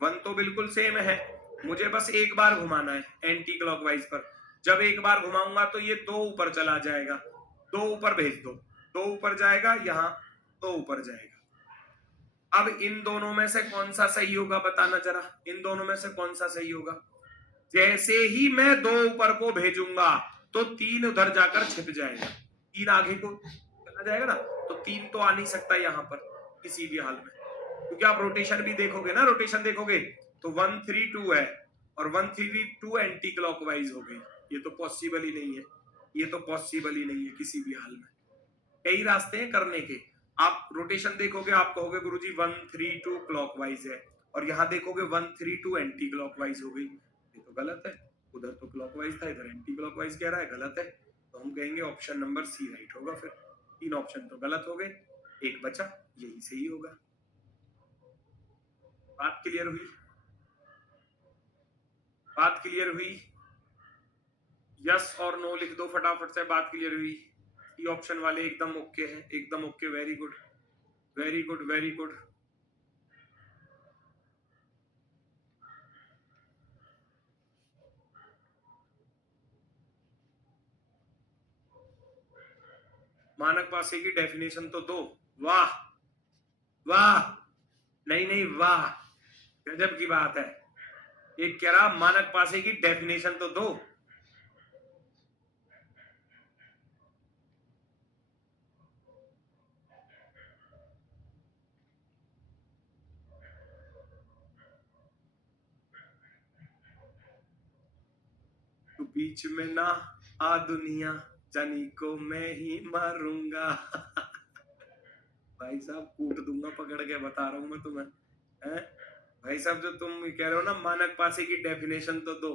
1 तो बिल्कुल सेम है, मुझे बस एक बार घुमाना है एंटी क्लॉकवाइज पर। जब एक बार घुमाऊंगा तो ये 2 ऊपर चला जाएगा, 2 ऊपर भेज दो, 2 ऊपर जाएगा, यहाँ 2 ऊपर जाएगा। अब इन दोनों में से कौन सा सही होगा बताना जरा, इन दोनों में से कौन सा सही होगा? जैसे ही मैं 2 ऊपर को भेजूंगा तो 3 उधर जाकर छिप जाएगा, 3 आगे को चला जाएगा ना, तो 3 तो आ नहीं सकता यहाँ पर किसी भी हाल में, क्योंकि आप रोटेशन भी देखोगे ना, रोटेशन देखोगे तो 1 3 2 है और 1 3 2 एंटी क्लॉकवाइज हो गई। ये तो पॉसिबल ही नहीं है, ये तो पॉसिबल ही नहीं है किसी भी हाल में। कई रास्ते हैं करने के। आप रोटेशन देखोगे, आप कहोगे गुरुजी 1 3 2 क्लॉकवाइज है, और यहाँ देखोगे 1 3 2 एंटी क्लॉकवाइज हो गई। ये तो गलत है, उधर तो क्लॉकवाइज था, इधर एंटी क्लॉकवाइज कह रहा है, गलत है। तो हम कहेंगे ऑप्शन नंबर सी राइट होगा। फिर 3 ऑप्शन तो गलत हो गए, एक बचा, यही सही होगा। बात क्लियर हुई? बात क्लियर हुई? यस और नो लिख दो फटाफट से, बात क्लियर हुई? ये ऑप्शन वाले एकदम ओके हैं, एकदम okay, very good very good very good. मानक पासे की डेफिनेशन तो दो। वाह वाह, नहीं नहीं वाह, गजब की बात है। एक कह रहा मानक पासे की डेफिनेशन तो दो। तो बीच में ना आ दुनिया, जानी को मैं ही मारूंगा। भाई साहब कूट दूंगा पकड़ के, बता रहा हूं मैं तुम्हें। है भाई साहब, जो तुम कह रहे हो ना मानक पासे की डेफिनेशन तो दो,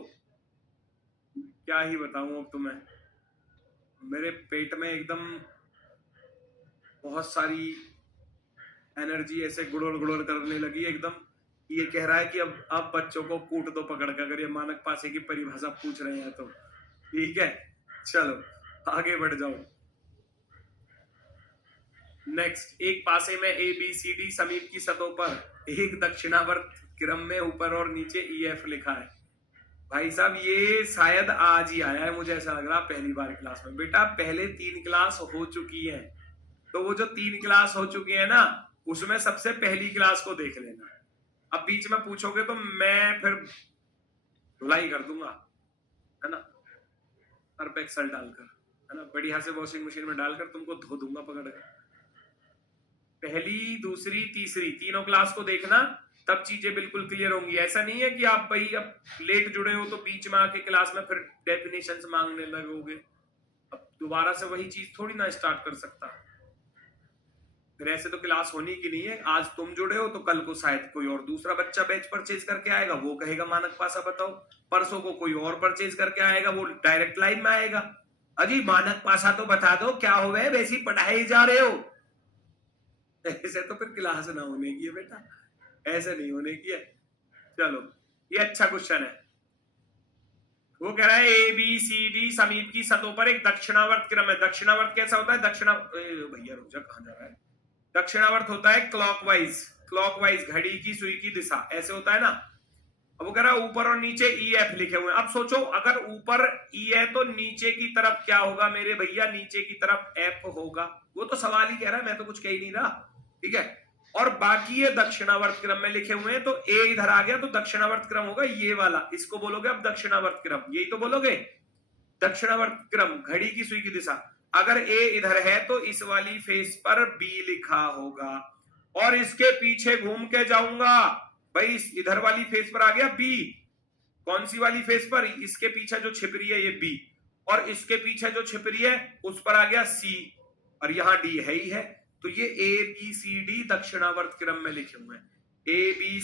क्या ही बताऊं अब तुम्हें। मेरे पेट में एकदम बहुत सारी एनर्जी ऐसे गुड़ोर गुड़ोर करने लगी एकदम। ये कह रहा है कि अब बच्चों को कूट दो पकड़ कर, अगर ये मानक पासे की परिभाषा पूछ रहे हैं तो। ठीक है, चलो आगे बढ़ जाओ। नेक्स्ट, एक पासे में ए बी सी डी समीप की सतहों पर एक दक्षिणावर्त क्रम में ऊपर और नीचे ई एफ लिखा है। भाई साहब ये शायद आज ही आया है, मुझे ऐसा लग रहा पहली बार क्लास में। बेटा पहले 3 क्लास हो चुकी है, तो वो जो 3 क्लास हो चुकी है ना, उसमें सबसे पहली क्लास को देख लेना। अब बीच में पूछोगे तो मैं फिर धुलाई कर दूंगा, है ना, सर्फ एक्सेल डालकर, है ना, बढ़िया से वॉशिंग मशीन में डालकर तुमको धो दूंगा पकड़ कर। पहली दूसरी तीसरी तीनों क्लास को देखना, तब चीजें बिल्कुल क्लियर होंगी। ऐसा नहीं है कि आप भाई अब लेट जुड़े हो तो बीच में आके क्लास में फिर डेफिनेशंस मांगने लगोगे। अब दोबारा से वही चीज थोड़ी ना स्टार्ट कर सकता। फिर ऐसे तो क्लास होनी की नहीं है। आज तुम जुड़े हो तो कल को शायद कोई और दूसरा बच्चा बैच परचेज करके आएगा, वो कहेगा मानक पासा बताओ। परसों को कोई और परचेज करके आएगा, वो डायरेक्ट लाइन में आएगा, अजी मानक पासा तो बता दो क्या हो गए, वैसी पढ़ाई जा रहे हो। ऐसे तो फिर क्लास ना होने की है बेटा, ऐसे नहीं होने की है। चलो ये अच्छा क्वेश्चन है। वो कह रहा है ए बी सी डी समीप की सतहों पर एक दक्षिणावर्त क्रम है। दक्षिणावर्त कैसा होता है? भैया रुक जा, कहां जा रहा है? दक्षिणावर्त होता है क्लॉकवाइज, क्लॉकवाइज घड़ी की सुई की दिशा, ऐसे होता है ना। अब वो कह रहा है ऊपर और नीचे ई एफ लिखे हुए हैं। अब सोचो अगर ऊपर ई है तो नीचे की तरफ क्या होगा मेरे भैया? नीचे की तरफ एफ होगा। वो तो सवाल ही कह रहा है, मैं तो कुछ कह ही नहीं रहा। ठीक है, और बाकी ये दक्षिणावर्त क्रम में लिखे हुए हैं, तो ए इधर आ गया तो दक्षिणावर्त क्रम होगा ये वाला, इसको बोलोगे अब दक्षिणावर्त क्रम, यही तो बोलोगे दक्षिणावर्त क्रम, घड़ी की सुई की दिशा। अगर ए इधर है तो इस वाली फेस पर बी लिखा होगा, और इसके पीछे घूम के जाऊंगा भाई, इधर वाली फेस पर आ गया बी। कौन सी वाली फेस पर? इसके पीछे जो छिप रही है ये बी, और इसके पीछे जो छिप रही है उस पर आ गया सी, और यहाँ डी है ही है, तो ये ए बी सी डी दक्षिणावर्त क्रम में लिखे हुए हैं, ए बी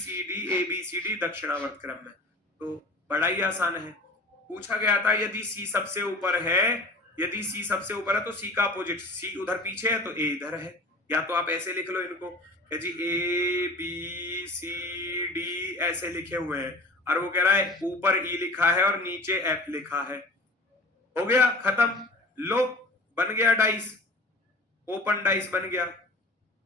सी डी दक्षिणावर्त क्रम में। तो बड़ा ही आसान है। पूछा गया था यदि सी सबसे ऊपर है, यदि सी सबसे ऊपर है तो सी का अपोजिट, सी उधर पीछे है तो ए इधर है, या तो आप ऐसे लिख लो इनको जी ए बी सी डी ऐसे लिखे हुए हैं, और वो कह रहा है ऊपर ई लिखा है और नीचे एफ लिखा है। हो गया खत्म, लो बन गया डाइस, ओपन डाइस बन गया।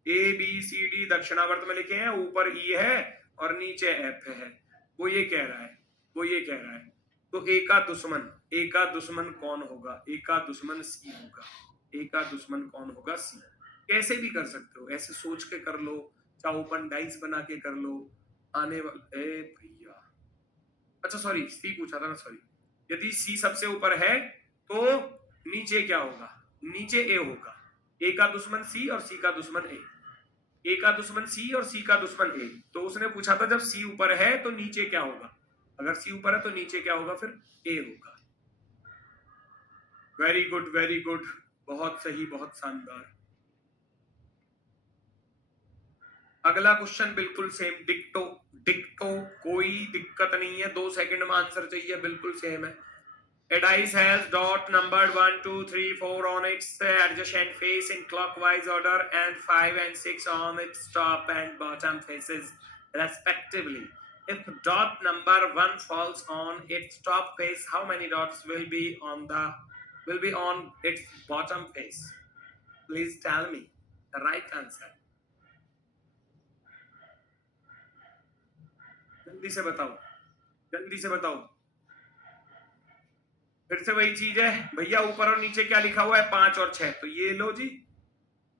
ए बी सी डी दक्षिणावर्त में लिखे हैं, ऊपर ई है और नीचे एफ है। वो ये कह रहा है, वो ये कह रहा है, तो ए का दुश्मन कौन होगा? ए का दुश्मन सी होगा। ए का दुश्मन कौन होगा? सी। कैसे भी कर सकते हो, ऐसे सोच के कर लो, चाहे ओपन डाइस बना के कर लो। आने वाले भैया, अच्छा सॉरी सी पूछा था ना, सॉरी। यदि सी सबसे ऊपर है तो नीचे क्या होगा? नीचे ए होगा। ए का दुश्मन सी और सी का दुश्मन ए, ए का दुश्मन सी और सी का दुश्मन ए। तो उसने पूछा था जब सी ऊपर है तो नीचे क्या होगा? अगर सी ऊपर है तो नीचे क्या होगा? फिर ए होगा। वेरी गुड, वेरी गुड, बहुत सही, बहुत शानदार। अगला क्वेश्चन बिल्कुल सेम, डिक्टो डिक्टो, कोई दिक्कत नहीं है, 2 सेकंड में आंसर चाहिए, बिल्कुल सेम है। A dice has dot numbered 1, 2, 3, 4 on its adjacent face in clockwise order and 5 and 6 on its top and bottom faces respectively. If dot number 1 falls on its top face, how many dots will be on its bottom face? Please tell me the right answer. जल्दी से बताओ, जल्दी से बताओ। फिर से वही चीज है भैया, ऊपर और नीचे क्या लिखा हुआ है? 5 और 6। तो ये लो जी,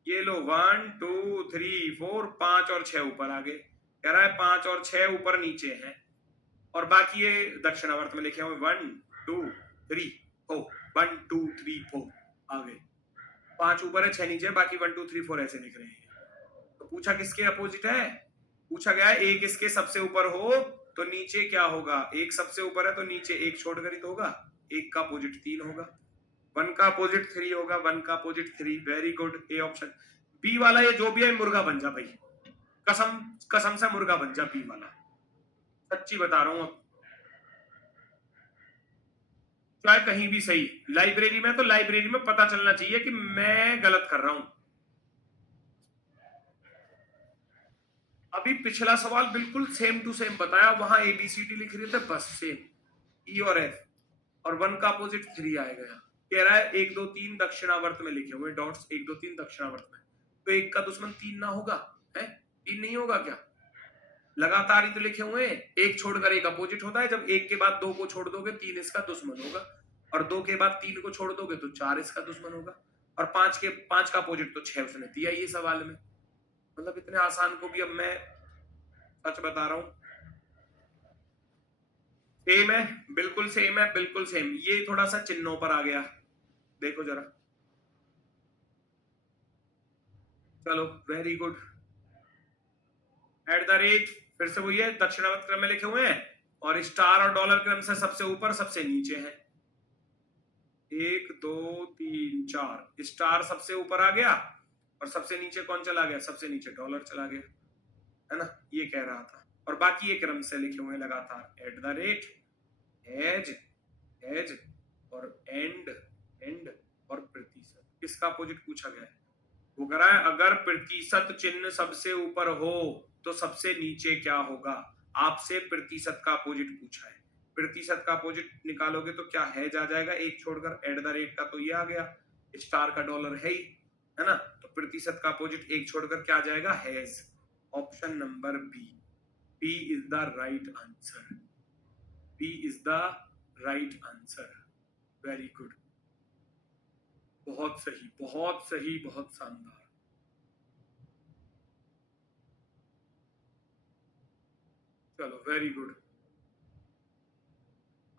ये लो 1 2 3 4, 5 और 6 ऊपर आ गए। कह रहा है 5 और 6 ऊपर नीचे हैं, और बाकी ये दक्षिणावर्त में लिखे हुए 1 2 3 4, 1 2 3 4 आ गए। 5 ऊपर है 6 नीचे, बाकी 1 2 3 4 ऐसे लिख रहे हैं। तो पूछा किसके अपोजिट है? पूछा गया है एक इसके सबसे ऊपर हो तो नीचे क्या होगा? एक सबसे ऊपर है तो नीचे एक छोड़कर ही तो होगा, एक का अपोजिट 3 होगा, 1 का अपोजिट 3 होगा, 1 का opposite 3। Very good, A option. B वाला ये जो भी है मुर्गा बन जा भाई, कसम कसम से मुर्गा बन जा, बी वाला, सच्ची बता रहा हूं। अब चाहे कहीं भी सही, लाइब्रेरी में तो लाइब्रेरी में पता चलना चाहिए कि मैं गलत कर रहा हूं। अभी पिछला सवाल बिल्कुल सेम टू सेम बताया, वहां एबीसीडी लिख रहे थे बस सेम, ई और एफ, और 1 का अपोजिट 3 आएगा। कह रहा है 1 2 3 दक्षिणावर्त में लिखे हुए डॉट्स, 1 2 3 दक्षिणावर्त में, तो एक का दुश्मन 3 ना होगा? है 3 नहीं होगा क्या? लगातार ही तो लिखे हुए हैं, एक छोड़कर एक अपोजिट होता है। जब एक के बाद 2 को छोड़ दोगे 3 इसका दुश्मन होगा, और 2 के बाद 3 को छोड़ दोगे तो 4 इसका दुश्मन होगा, और 5 का अपोजिट तो 6 उसने दिया ये सवाल में। मतलब इतने आसान को भी अब मैं सच बता रहा हूं, सेम है, बिल्कुल सेम है, बिल्कुल सेम। ये थोड़ा सा चिन्हों पर आ गया, देखो जरा, चलो very good. Eight the rate फिर से वही है, दक्षिणावर्त क्रम में लिखे हुए हैं, और स्टार और डॉलर क्रम से सबसे ऊपर सबसे नीचे है। 1 2 3 4, स्टार सबसे ऊपर आ गया, और सबसे नीचे कौन चला गया? सबसे नीचे डॉलर चला गया, है ना? ये कह रहा था। और बाकी ये क्रम से लिखे हुए लगातार, एट द रेट, एज एज और एंड एंड और प्रतिशत। किसका अपोजिट पूछा गया है? वो कह रहा है अगर प्रतिशत चिन्ह सबसे ऊपर हो तो सबसे नीचे क्या होगा? आपसे प्रतिशत का अपोजिट पूछा है, प्रतिशत का अपोजिट निकालोगे तो क्या है जा जाएगा एक छोड़कर, एट द रेट का तो ये आ गया, स्टार का डॉलर है ही, है ना? तो प्रतिशत का अपोजिट एक छोड़कर क्या आ जाएगा? Has. Option number B, B is the right answer, B is the right answer. Very good, बहुत सही, बहुत सही, बहुत शानदार। चलो वेरी गुड।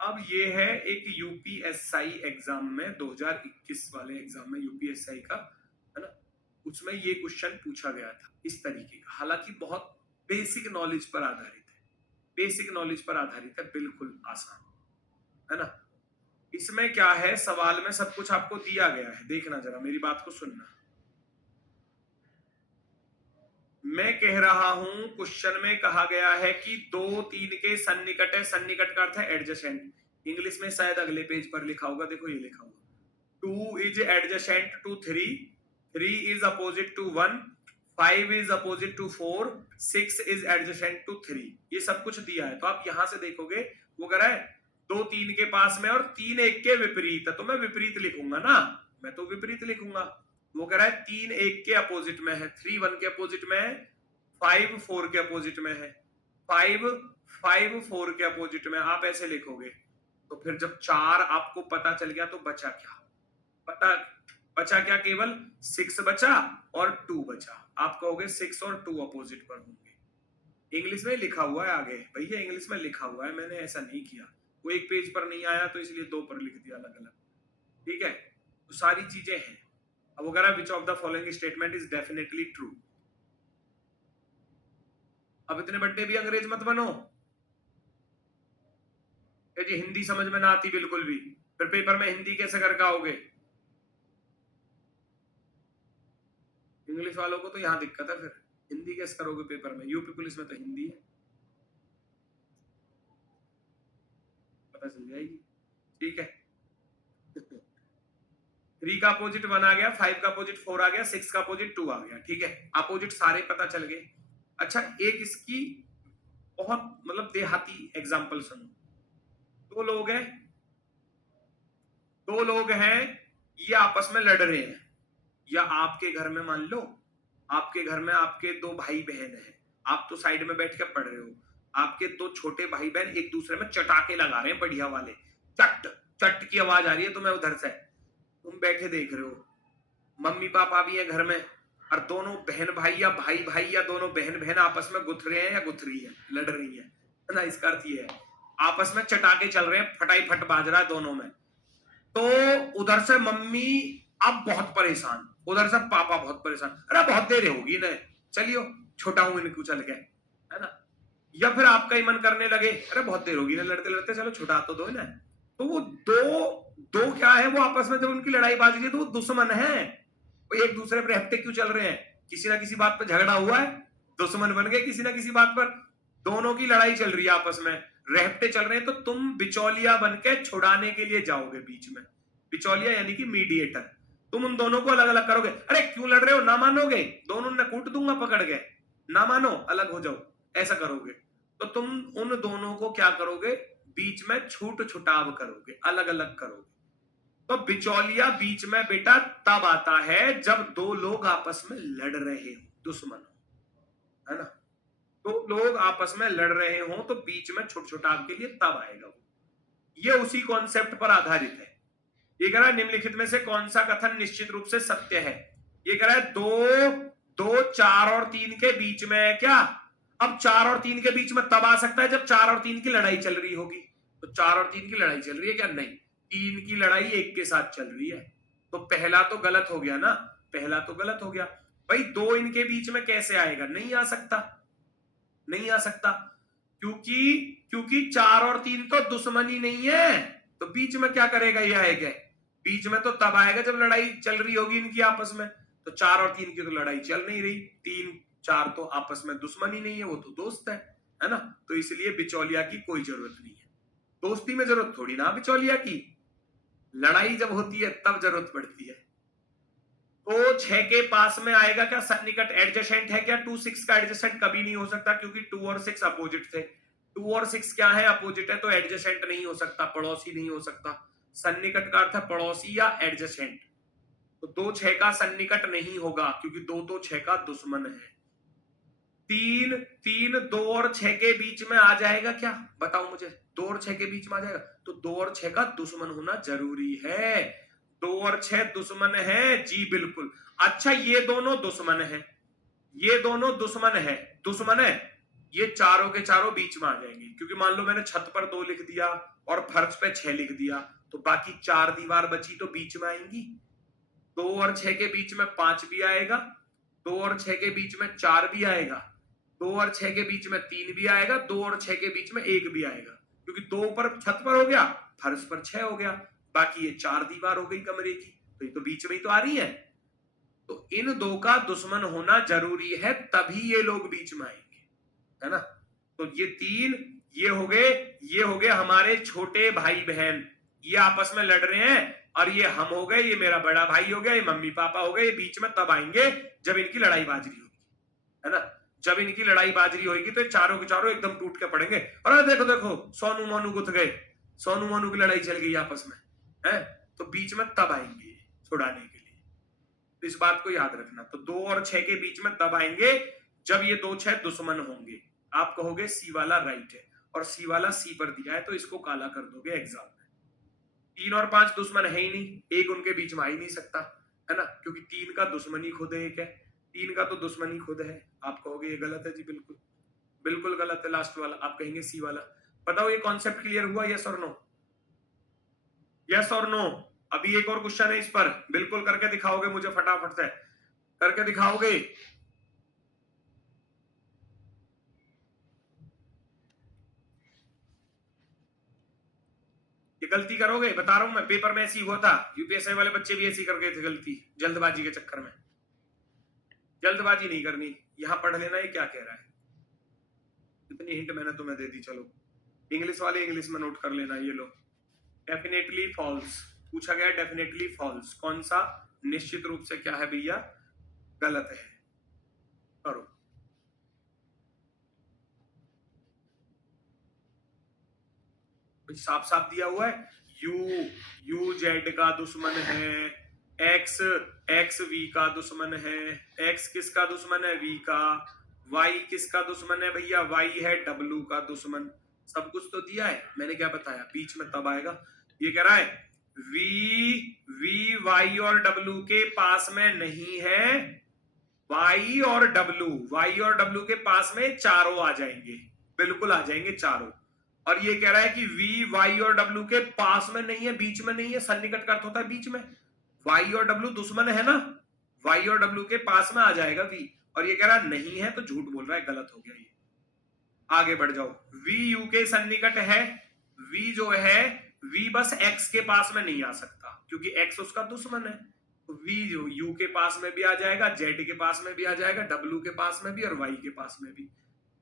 अब ये है एक यूपीएसआई एग्जाम में, 2021 वाले एग्जाम में यूपीएसआई का, है ना? उसमें ये क्वेश्चन पूछा गया था इस तरीके का, हालांकि बहुत बेसिक नॉलेज पर आधारित है, बेसिक नॉलेज पर आधारित है, बिल्कुल आसान, है ना? इसमें क्या है, सवाल में सब कुछ आपको दिया गया है, देखना जरा मेरी बात को सुनना। मैं कह रहा हूं क्वेश्चन में कहा गया है कि 2 3 के सन्निकट है, सन्निकट का अर्थ है एडजेसेंट। इंग्लिश में शायद अगले पेज पर लिखा होगा, देखो ये लिखा होगा 2 is adjacent to 3, 3 is opposite to 1, 5 is opposite to 4, 6 is adjacent to 3। ये सब कुछ दिया है, तो आप यहां से देखोगे वो कह रहा है 2 3 के पास में और 3 1 के विपरीत, तो मैं विपरीत लिखूंगा ना, मैं तो विपरीत लिखूंगा। वो कह रहा है 3 1 के अपोजिट में है, 3 1 के अपोजिट में है, 5 4 के अपोजिट में है, 5 5 4 के अपोजिट में। आप ऐसे लिखोगे तो फिर जब 4 आपको पता चल गया तो बचा क्या, बचा क्या, केवल 6 बचा और 2 बचा। आप कहोगे 6 और 2 अपोजिट पर होंगे। इंग्लिश में लिखा हुआ है आगे, भैया इंग्लिश में लिखा हुआ है, मैंने ऐसा नहीं किया, वो एक पेज पर नहीं आया तो इसलिए 2 पर लिख दिया अलग अलग, ठीक है। तो सारी चीजें हैं। अब वगैरह which of the following statement is definitely true. अब इतने बड्डे भी अंग्रेज मत बनो जी हिंदी समझ में ना आती बिल्कुल भी, फिर पेपर में हिंदी कैसे करके आओगे। इंग्लिश वालों को तो यहां दिक्कत है, फिर हिंदी कैसे करोगे पेपर में। यूपी पुलिस में तो हिंदी है, पता चल जाएगी, ठीक है। 3 का अपोजिट 1 आ गया, 5 का अपोजिट 4 आ गया, 6 का अपोजिट 2 आ गया, ठीक है। अपोजिट सारे पता चल गए। अच्छा एक इसकी बहुत मतलब देहाती एग्जांपल सुनो। दो लोग हैं, ये आपस में लड़ रहे हैं, या आपके घर में मान लो, आपके घर में आपके 2 भाई बहन हैं, आप तो साइड में बैठ के पढ़ रहे हो, आपके 2 छोटे भाई बहन एक दूसरे में चटाके लगा रहे हैं बढ़िया वाले, चट चट की आवाज आ रही है तुम्हें उधर से, तुम बैठे देख रहे हो, मम्मी पापा भी है घर में, और दोनों बहन भाई या भाई भाई या दोनों बहन बहन आपस में गुथ रहे हैं या गुथ रही है, लड़ रही है ना। इसका अर्थ ये है आपस में चटाके चल रहे हैं, फटाई फट बाज रहा है दोनों में। तो उधर से मम्मी अब बहुत परेशान, उधर से पापा बहुत परेशान, अरे बहुत देर होगी ना, चलियो छोटाऊं इनको चल के, है ना। या फिर आपका ही मन करने लगे, अरे बहुत देर होगी ना लड़ते लड़ते, चलो छुटा तो दो ना। तो वो दो क्या है, वो आपस में जब उनकी लड़ाई बाजी है तो वो दुश्मन है, वो एक दूसरे पर हफ्ते क्यों चल रहे हैं, किसी ना किसी बात पर झगड़ा हुआ है, दुश्मन बन गए किसी ना किसी बात पर, दोनों की लड़ाई चल रही है आपस में, रहते चल रहे हैं। तो तुम बिचौलिया बन के छुड़ाने के लिए जाओगे बीच में, बिचौलिया यानी कि मीडिएटर, तुम उन दोनों को अलग अलग करोगे। अरे क्यों लड़ रहे हो, ना मानोगे, दोनों ने कूट दूंगा पकड़ के, ना मानो अलग हो जाओ, ऐसा करोगे। तो तुम उन दोनों को क्या करोगे, बीच में छूट छुटाव करोगे, अलग अलग करोगे। तो बिचौलिया बीच में बेटा तब आता है जब 2 लोग आपस में लड़ रहे हो, दुश्मन हो, है ना। तो लोग आपस में लड़ रहे हो तो बीच में छुट छुटाव के लिए तब आएगा वो। ये उसी कॉन्सेप्ट पर आधारित है। ये कह रहा है निम्नलिखित में से कौन सा कथन निश्चित रूप से सत्य है। ये कह रहा है 2 4 और 3 के बीच में है क्या। अब 4 और 3 के बीच में तब आ सकता है जब 4 और 3 की लड़ाई चल रही होगी। तो 4 और 3 की लड़ाई चल रही है क्या, नहीं, 3 की लड़ाई 1 के साथ चल रही है। तो पहला तो गलत हो गया ना, पहला तो गलत हो गया भाई। 2 इनके बीच में कैसे आएगा, नहीं आ सकता, नहीं आ सकता, क्योंकि 4 और 3 तो दुश्मन ही नहीं है। तो बीच में क्या करेगा, ये आएगा बीच में तो तब आएगा जब लड़ाई चल रही होगी इनकी आपस में। तो 4 और 3 की तो लड़ाई चल नहीं रही, 3 4 तो आपस में दुश्मन ही नहीं है, वो तो दोस्त है ना। तो इसलिए बिचौलिया की कोई जरूरत नहीं है, दोस्ती में जरूरत थोड़ी ना बिचौलिया की, लड़ाई जब होती है तब जरूरत पड़ती है। तो 6 के पास में आएगा क्या, सन्निकट एडजेसेंट है क्या। 2 6 का एडजेसेंट कभी नहीं हो सकता क्योंकि 2 और 6 अपोजिट थे। 2 और 6 क्या है, अपोजिट है, तो एडजेसेंट नहीं हो सकता, पड़ोसी नहीं हो सकता। सन्निकट का अर्थ है पड़ोसी या एडजेसेंट। तो 2 6 का सन्निकट नहीं होगा क्योंकि 2 तो 6 का दुश्मन है। 3 2 और 6 के बीच में आ जाएगा क्या, बताओ मुझे, 2 और 6 के बीच में आ जाएगा। तो 2 और 6 का दुश्मन होना जरूरी है। 2 और 6 दुश्मन है जी, बिल्कुल। अच्छा ये दोनों दुश्मन है, ये दोनों दुश्मन है, ये चारों के चारों बीच में आ जाएंगे क्योंकि मान लो मैंने छत पर 2 लिख दिया और फर्श पे 6 लिख दिया, तो बाकी 4 दीवार बची तो बीच में आएंगी। 2 और 6 के बीच में 5 भी आएगा, 2 और 6 के बीच में 4 भी आएगा, 2 और 6 के बीच में 3 भी आएगा, 2 और 6 के बीच में 1 भी आएगा क्योंकि 2 पर छत पर हो गया, फर्श पर 6 हो गया, बाकी ये 4 दीवार हो गई कमरे की, तो ये तो बीच में ही तो आ रही है। तो इन दो का दुश्मन होना जरूरी है, तभी ये लोग बीच में आएंगे, है ना। तो ये 3 ये हो गए हमारे छोटे भाई बहन, ये आपस में लड़ रहे हैं, और ये हम हो गए, ये मेरा बड़ा भाई हो गया, ये मम्मी पापा हो गए, ये बीच में तब आएंगे जब इनकी लड़ाई बाजरी होगी, है ना। जब इनकी लड़ाई बाजरी होगी तो चारों के चारों एकदम टूट के पड़ेंगे, और देखो देखो सोनू मोनू गुथ गए, सोनू मोनू की लड़ाई चल गई आपस में, है। तो बीच में तब आएंगे छुड़ाने के लिए, तो इस बात को याद रखना। तो 2 और 6 के बीच में तब आएंगे जब ये 2 6 दुश्मन होंगे। आप कहोगे सी वाला राइट है, और सी वाला सी पर दिया है, तो इसको काला कर दोगे एग्जाम में। 3 और 5 दुश्मन है ही नहीं, एक उनके बीच में आ ही नहीं सकता, है ना, क्योंकि 3 का दुश्मन ही खुद एक है, 3 का तो दुश्मन ही खुद है। आप कहोगे ये गलत है जी, बिल्कुल बिल्कुल गलत है लास्ट वाला, आप कहेंगे सी वाला। बताओ ये कॉन्सेप्ट क्लियर हुआ, यस और नो, यस और नो। अभी एक और क्वेश्चन है इस पर, बिल्कुल करके दिखाओगे मुझे, फटाफट से करके दिखाओगे। ये गलती करोगे, बता रहा हूं मैं, पेपर में ऐसी हुआ था, यूपीएससी वाले बच्चे भी ऐसी कर गए थे गलती, जल्दबाजी के चक्कर में। जल्दबाजी नहीं करनी, यहां पढ़ लेना ये क्या कह रहा है, इतनी हिंट मैंने तुम्हें दे दी। चलो इंग्लिश वाले इंग्लिश में नोट कर लेना, ये लो। डेफिनेटली फॉल्स पूछा गया, डेफिनेटली फॉल्स कौन सा, निश्चित रूप से क्या है भैया, गलत है। करो, साफ साफ दिया हुआ है, यू जेड का दुश्मन है, एक्स वी का दुश्मन है, एक्स किसका दुश्मन है, वी का, वाई किसका दुश्मन है भैया, वाई है डब्लू का दुश्मन। सब कुछ तो दिया है, मैंने क्या बताया, बीच में तब आएगा। ये कह रहा है वी वाई और डब्लू के पास में नहीं है, वाई और डब्लू के पास में चारों आ जाएंगे, बिल्कुल आ जाएंगे चारों। और ये कह रहा है कि वी वाई और डब्लू के पास में नहीं है, बीच में नहीं है, सन्निकट का अर्थ होता है बीच में, वाई और डब्लू दुश्मन है ना, वाई और डब्लू के पास में आ जाएगा वी, और ये कह रहा नहीं है, तो झूठ बोल रहा है, गलत हो गया ये। आगे बढ़ जाओ, वी यू के सन्निकट है, वी जो है, वी बस एक्स के पास में नहीं आ सकता, क्योंकि एक्स उसका दुश्मन है, तो वी जो यू के पास में भी आ जाएगा, जेड के पास में भी आ जाएगा, डब्लू के पास में भी और वाई के पास में भी।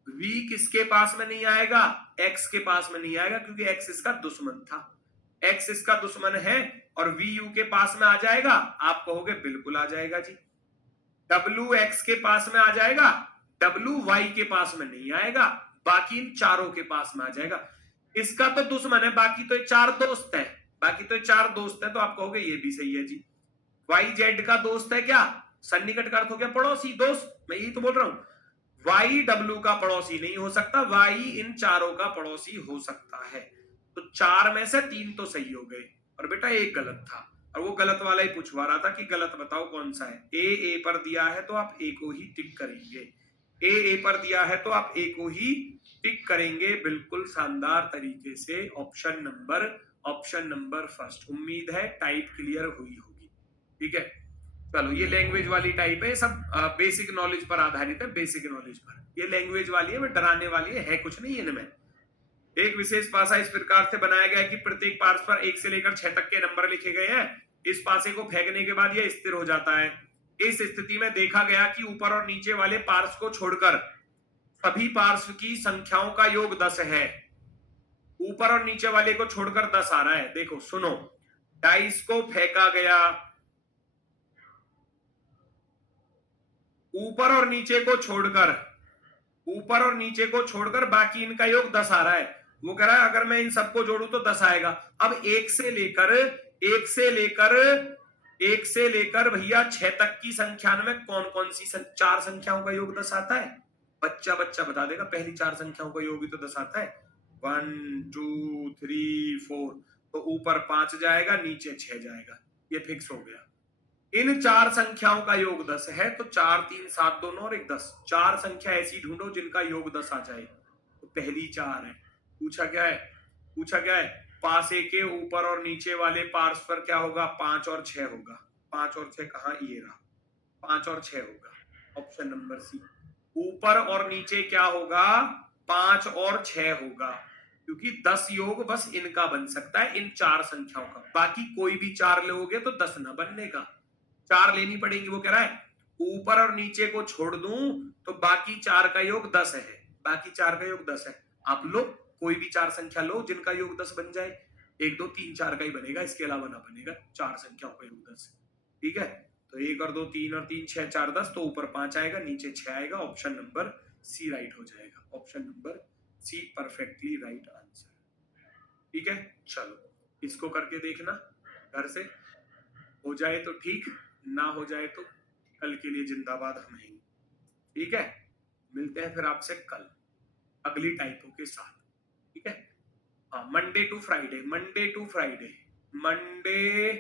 वी किसके पास में नहीं आएगा, एक्स के पास में नहीं आएगा, क्योंकि एक्स इसका दुश्मन था, एक्स इसका दुश्मन है, और वी यू के पास में आ जाएगा, आप कहोगे बिल्कुल आ जाएगा जी। डब्लू एक्स के पास में आ जाएगा, डब्लू वाई के पास में नहीं आएगा, बाकी इन चारों के पास में आ जाएगा। इसका तो दुश्मन है, बाकी तो 4 दोस्त है, बाकी तो 4 दोस्त है, तो आप कहोगे ये भी सही है जी। वाई जेड का दोस्त है क्या, सन्निकट का अर्थ हो गया पड़ोसी, दोस्त, मैं यही तो बोल रहा हूं। वाई डब्लू का पड़ोसी नहीं हो सकता, वाई इन चारों का पड़ोसी हो सकता है। तो 4 में से 3 तो सही हो गए, और बेटा एक गलत था, और वो गलत वाला ही पूछवा रहा था कि गलत बताओ कौन सा है। ए पर दिया है तो आप ए को ही टिक करेंगे, ए पर दिया है तो आप ए को ही टिक करेंगे, बिल्कुल शानदार तरीके से। Option number first. उम्मीद है टाइप क्लियर हुई होगी, ठीक है। चलो ये लैंग्वेज वाली टाइप है, सब बेसिक नॉलेज पर आधारित है, बेसिक नॉलेज पर। ये लैंग्वेज वाली है, वो डराने वाली है कुछ नहीं इनमें। एक विशेष पासा इस प्रकार से बनाया गया है कि प्रत्येक पार्स पर 1 से लेकर 6 तक के नंबर लिखे गए हैं। इस पासे को फेंकने के बाद यह स्थिर हो जाता है। इस स्थिति में देखा गया कि ऊपर और नीचे वाले पार्स को छोड़कर सभी पार्स की संख्याओं का योग 10 है। ऊपर और नीचे वाले को छोड़कर 10 आ रहा है। देखो सुनो, डाइस को फेंका गया, ऊपर और नीचे को छोड़कर बाकी इनका योग 10 आ रहा है। वो कह रहा है अगर मैं इन सबको जोड़ू तो 10 आएगा। अब 1 से लेकर भैया 6 तक की संख्या में कौन कौन सी 4 संख्याओं का योग 10 आता है? बच्चा बता देगा, पहली 4 संख्याओं का योग भी तो 10 आता है। 1 2 3 4, तो ऊपर 5 जाएगा, नीचे 6 जाएगा, ये फिक्स हो गया। इन 4 संख्याओं का योग 10 है, तो 4 3 7 2 9 और 1 10, 4 संख्या ऐसी ढूंढो जिनका योग 10 आ जाए। तो पहली 4 है। पूछा क्या है, पासे के ऊपर और नीचे वाले पार्स पर क्या होगा? 5 और 6 होगा। 5 और 6 कहां? ये रहा, 5 और 6 होगा, ऑप्शन नंबर सी। ऊपर और नीचे क्या होगा? 5 और 6 होगा। क्योंकि 10 योग बस इनका बन सकता है, इन 4 संख्याओं का। बाकी कोई भी 4 लोगे तो 10 ना बनने का, 4 लेनी पड़ेगी। वो कह रहा है ऊपर और नीचे को छोड़ दूं तो बाकी 4 का योग 10 है, बाकी 4 का योग 10 है। आप लो कोई भी 4 संख्या लो जिनका योग 10 बन जाए, 1 2 3 4 का ही बनेगा, इसके अलावा ना बनेगा। 4 संख्याओं का योग 10, ठीक है। तो 1 और 2 3 और 3 6 4 10, तो ऊपर 5 आएगा, नीचे 6 आएगा। ऑप्शन नंबर सी राइट हो जाएगा, option number C perfectly right answer, ठीक है। चलो इसको करके देखना घर से, हो जाए तो ठीक, ना हो जाए तो कल के लिए जिंदाबाद हम हैं, ठीक है। मिलते हैं फिर आपसे कल अगली टाइपों के साथ, ठीक है। हाँ, Monday to Friday, Monday to Friday, Monday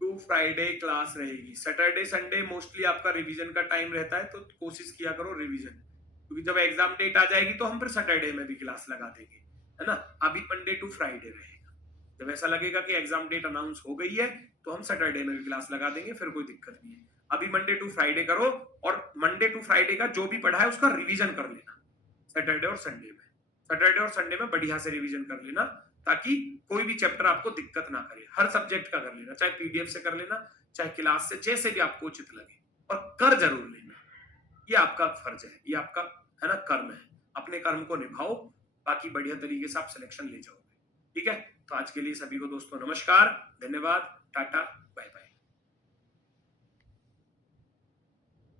to Friday class रहेगी। सैटरडे संडे मोस्टली आपका रिवीजन का टाइम रहता है, तो कोशिश किया करो रिवीजन, क्योंकि जब एग्जाम डेट आ जाएगी तो हम फिर सैटरडे में भी क्लास लगा देंगे, है ना। अभी मंडे टू फ्राइडे रहेगा, जब ऐसा लगेगा कि एग्जाम डेट अनाउंस हो गई है तो हम सैटरडे में भी क्लास लगा देंगे, फिर कोई दिक्कत नहीं है। अभी मंडे टू फ्राइडे करो, और मंडे टू फ्राइडे का जो भी पढ़ा है उसका रिवीजन कर लेना सैटरडे और संडे में, सैटरडे और संडे में बढ़िया से रिवीजन कर लेना, ताकि कोई भी चैप्टर आपको दिक्कत ना करे। हर सब्जेक्ट का कर लेना, चाहे पीडीएफ से कर लेना, चाहे क्लास से, जैसे भी आपको उचित लगे, और कर जरूर लेना। ये आपका फर्ज है, ये आपका है ना कर्म है। अपने कर्म को निभाओ, बाकी बढ़िया तरीके से आप सिलेक्शन ले जाओगे, ठीक है। तो आज के लिए सभी को दोस्तों नमस्कार, धन्यवाद, टाटा, बाय बाय।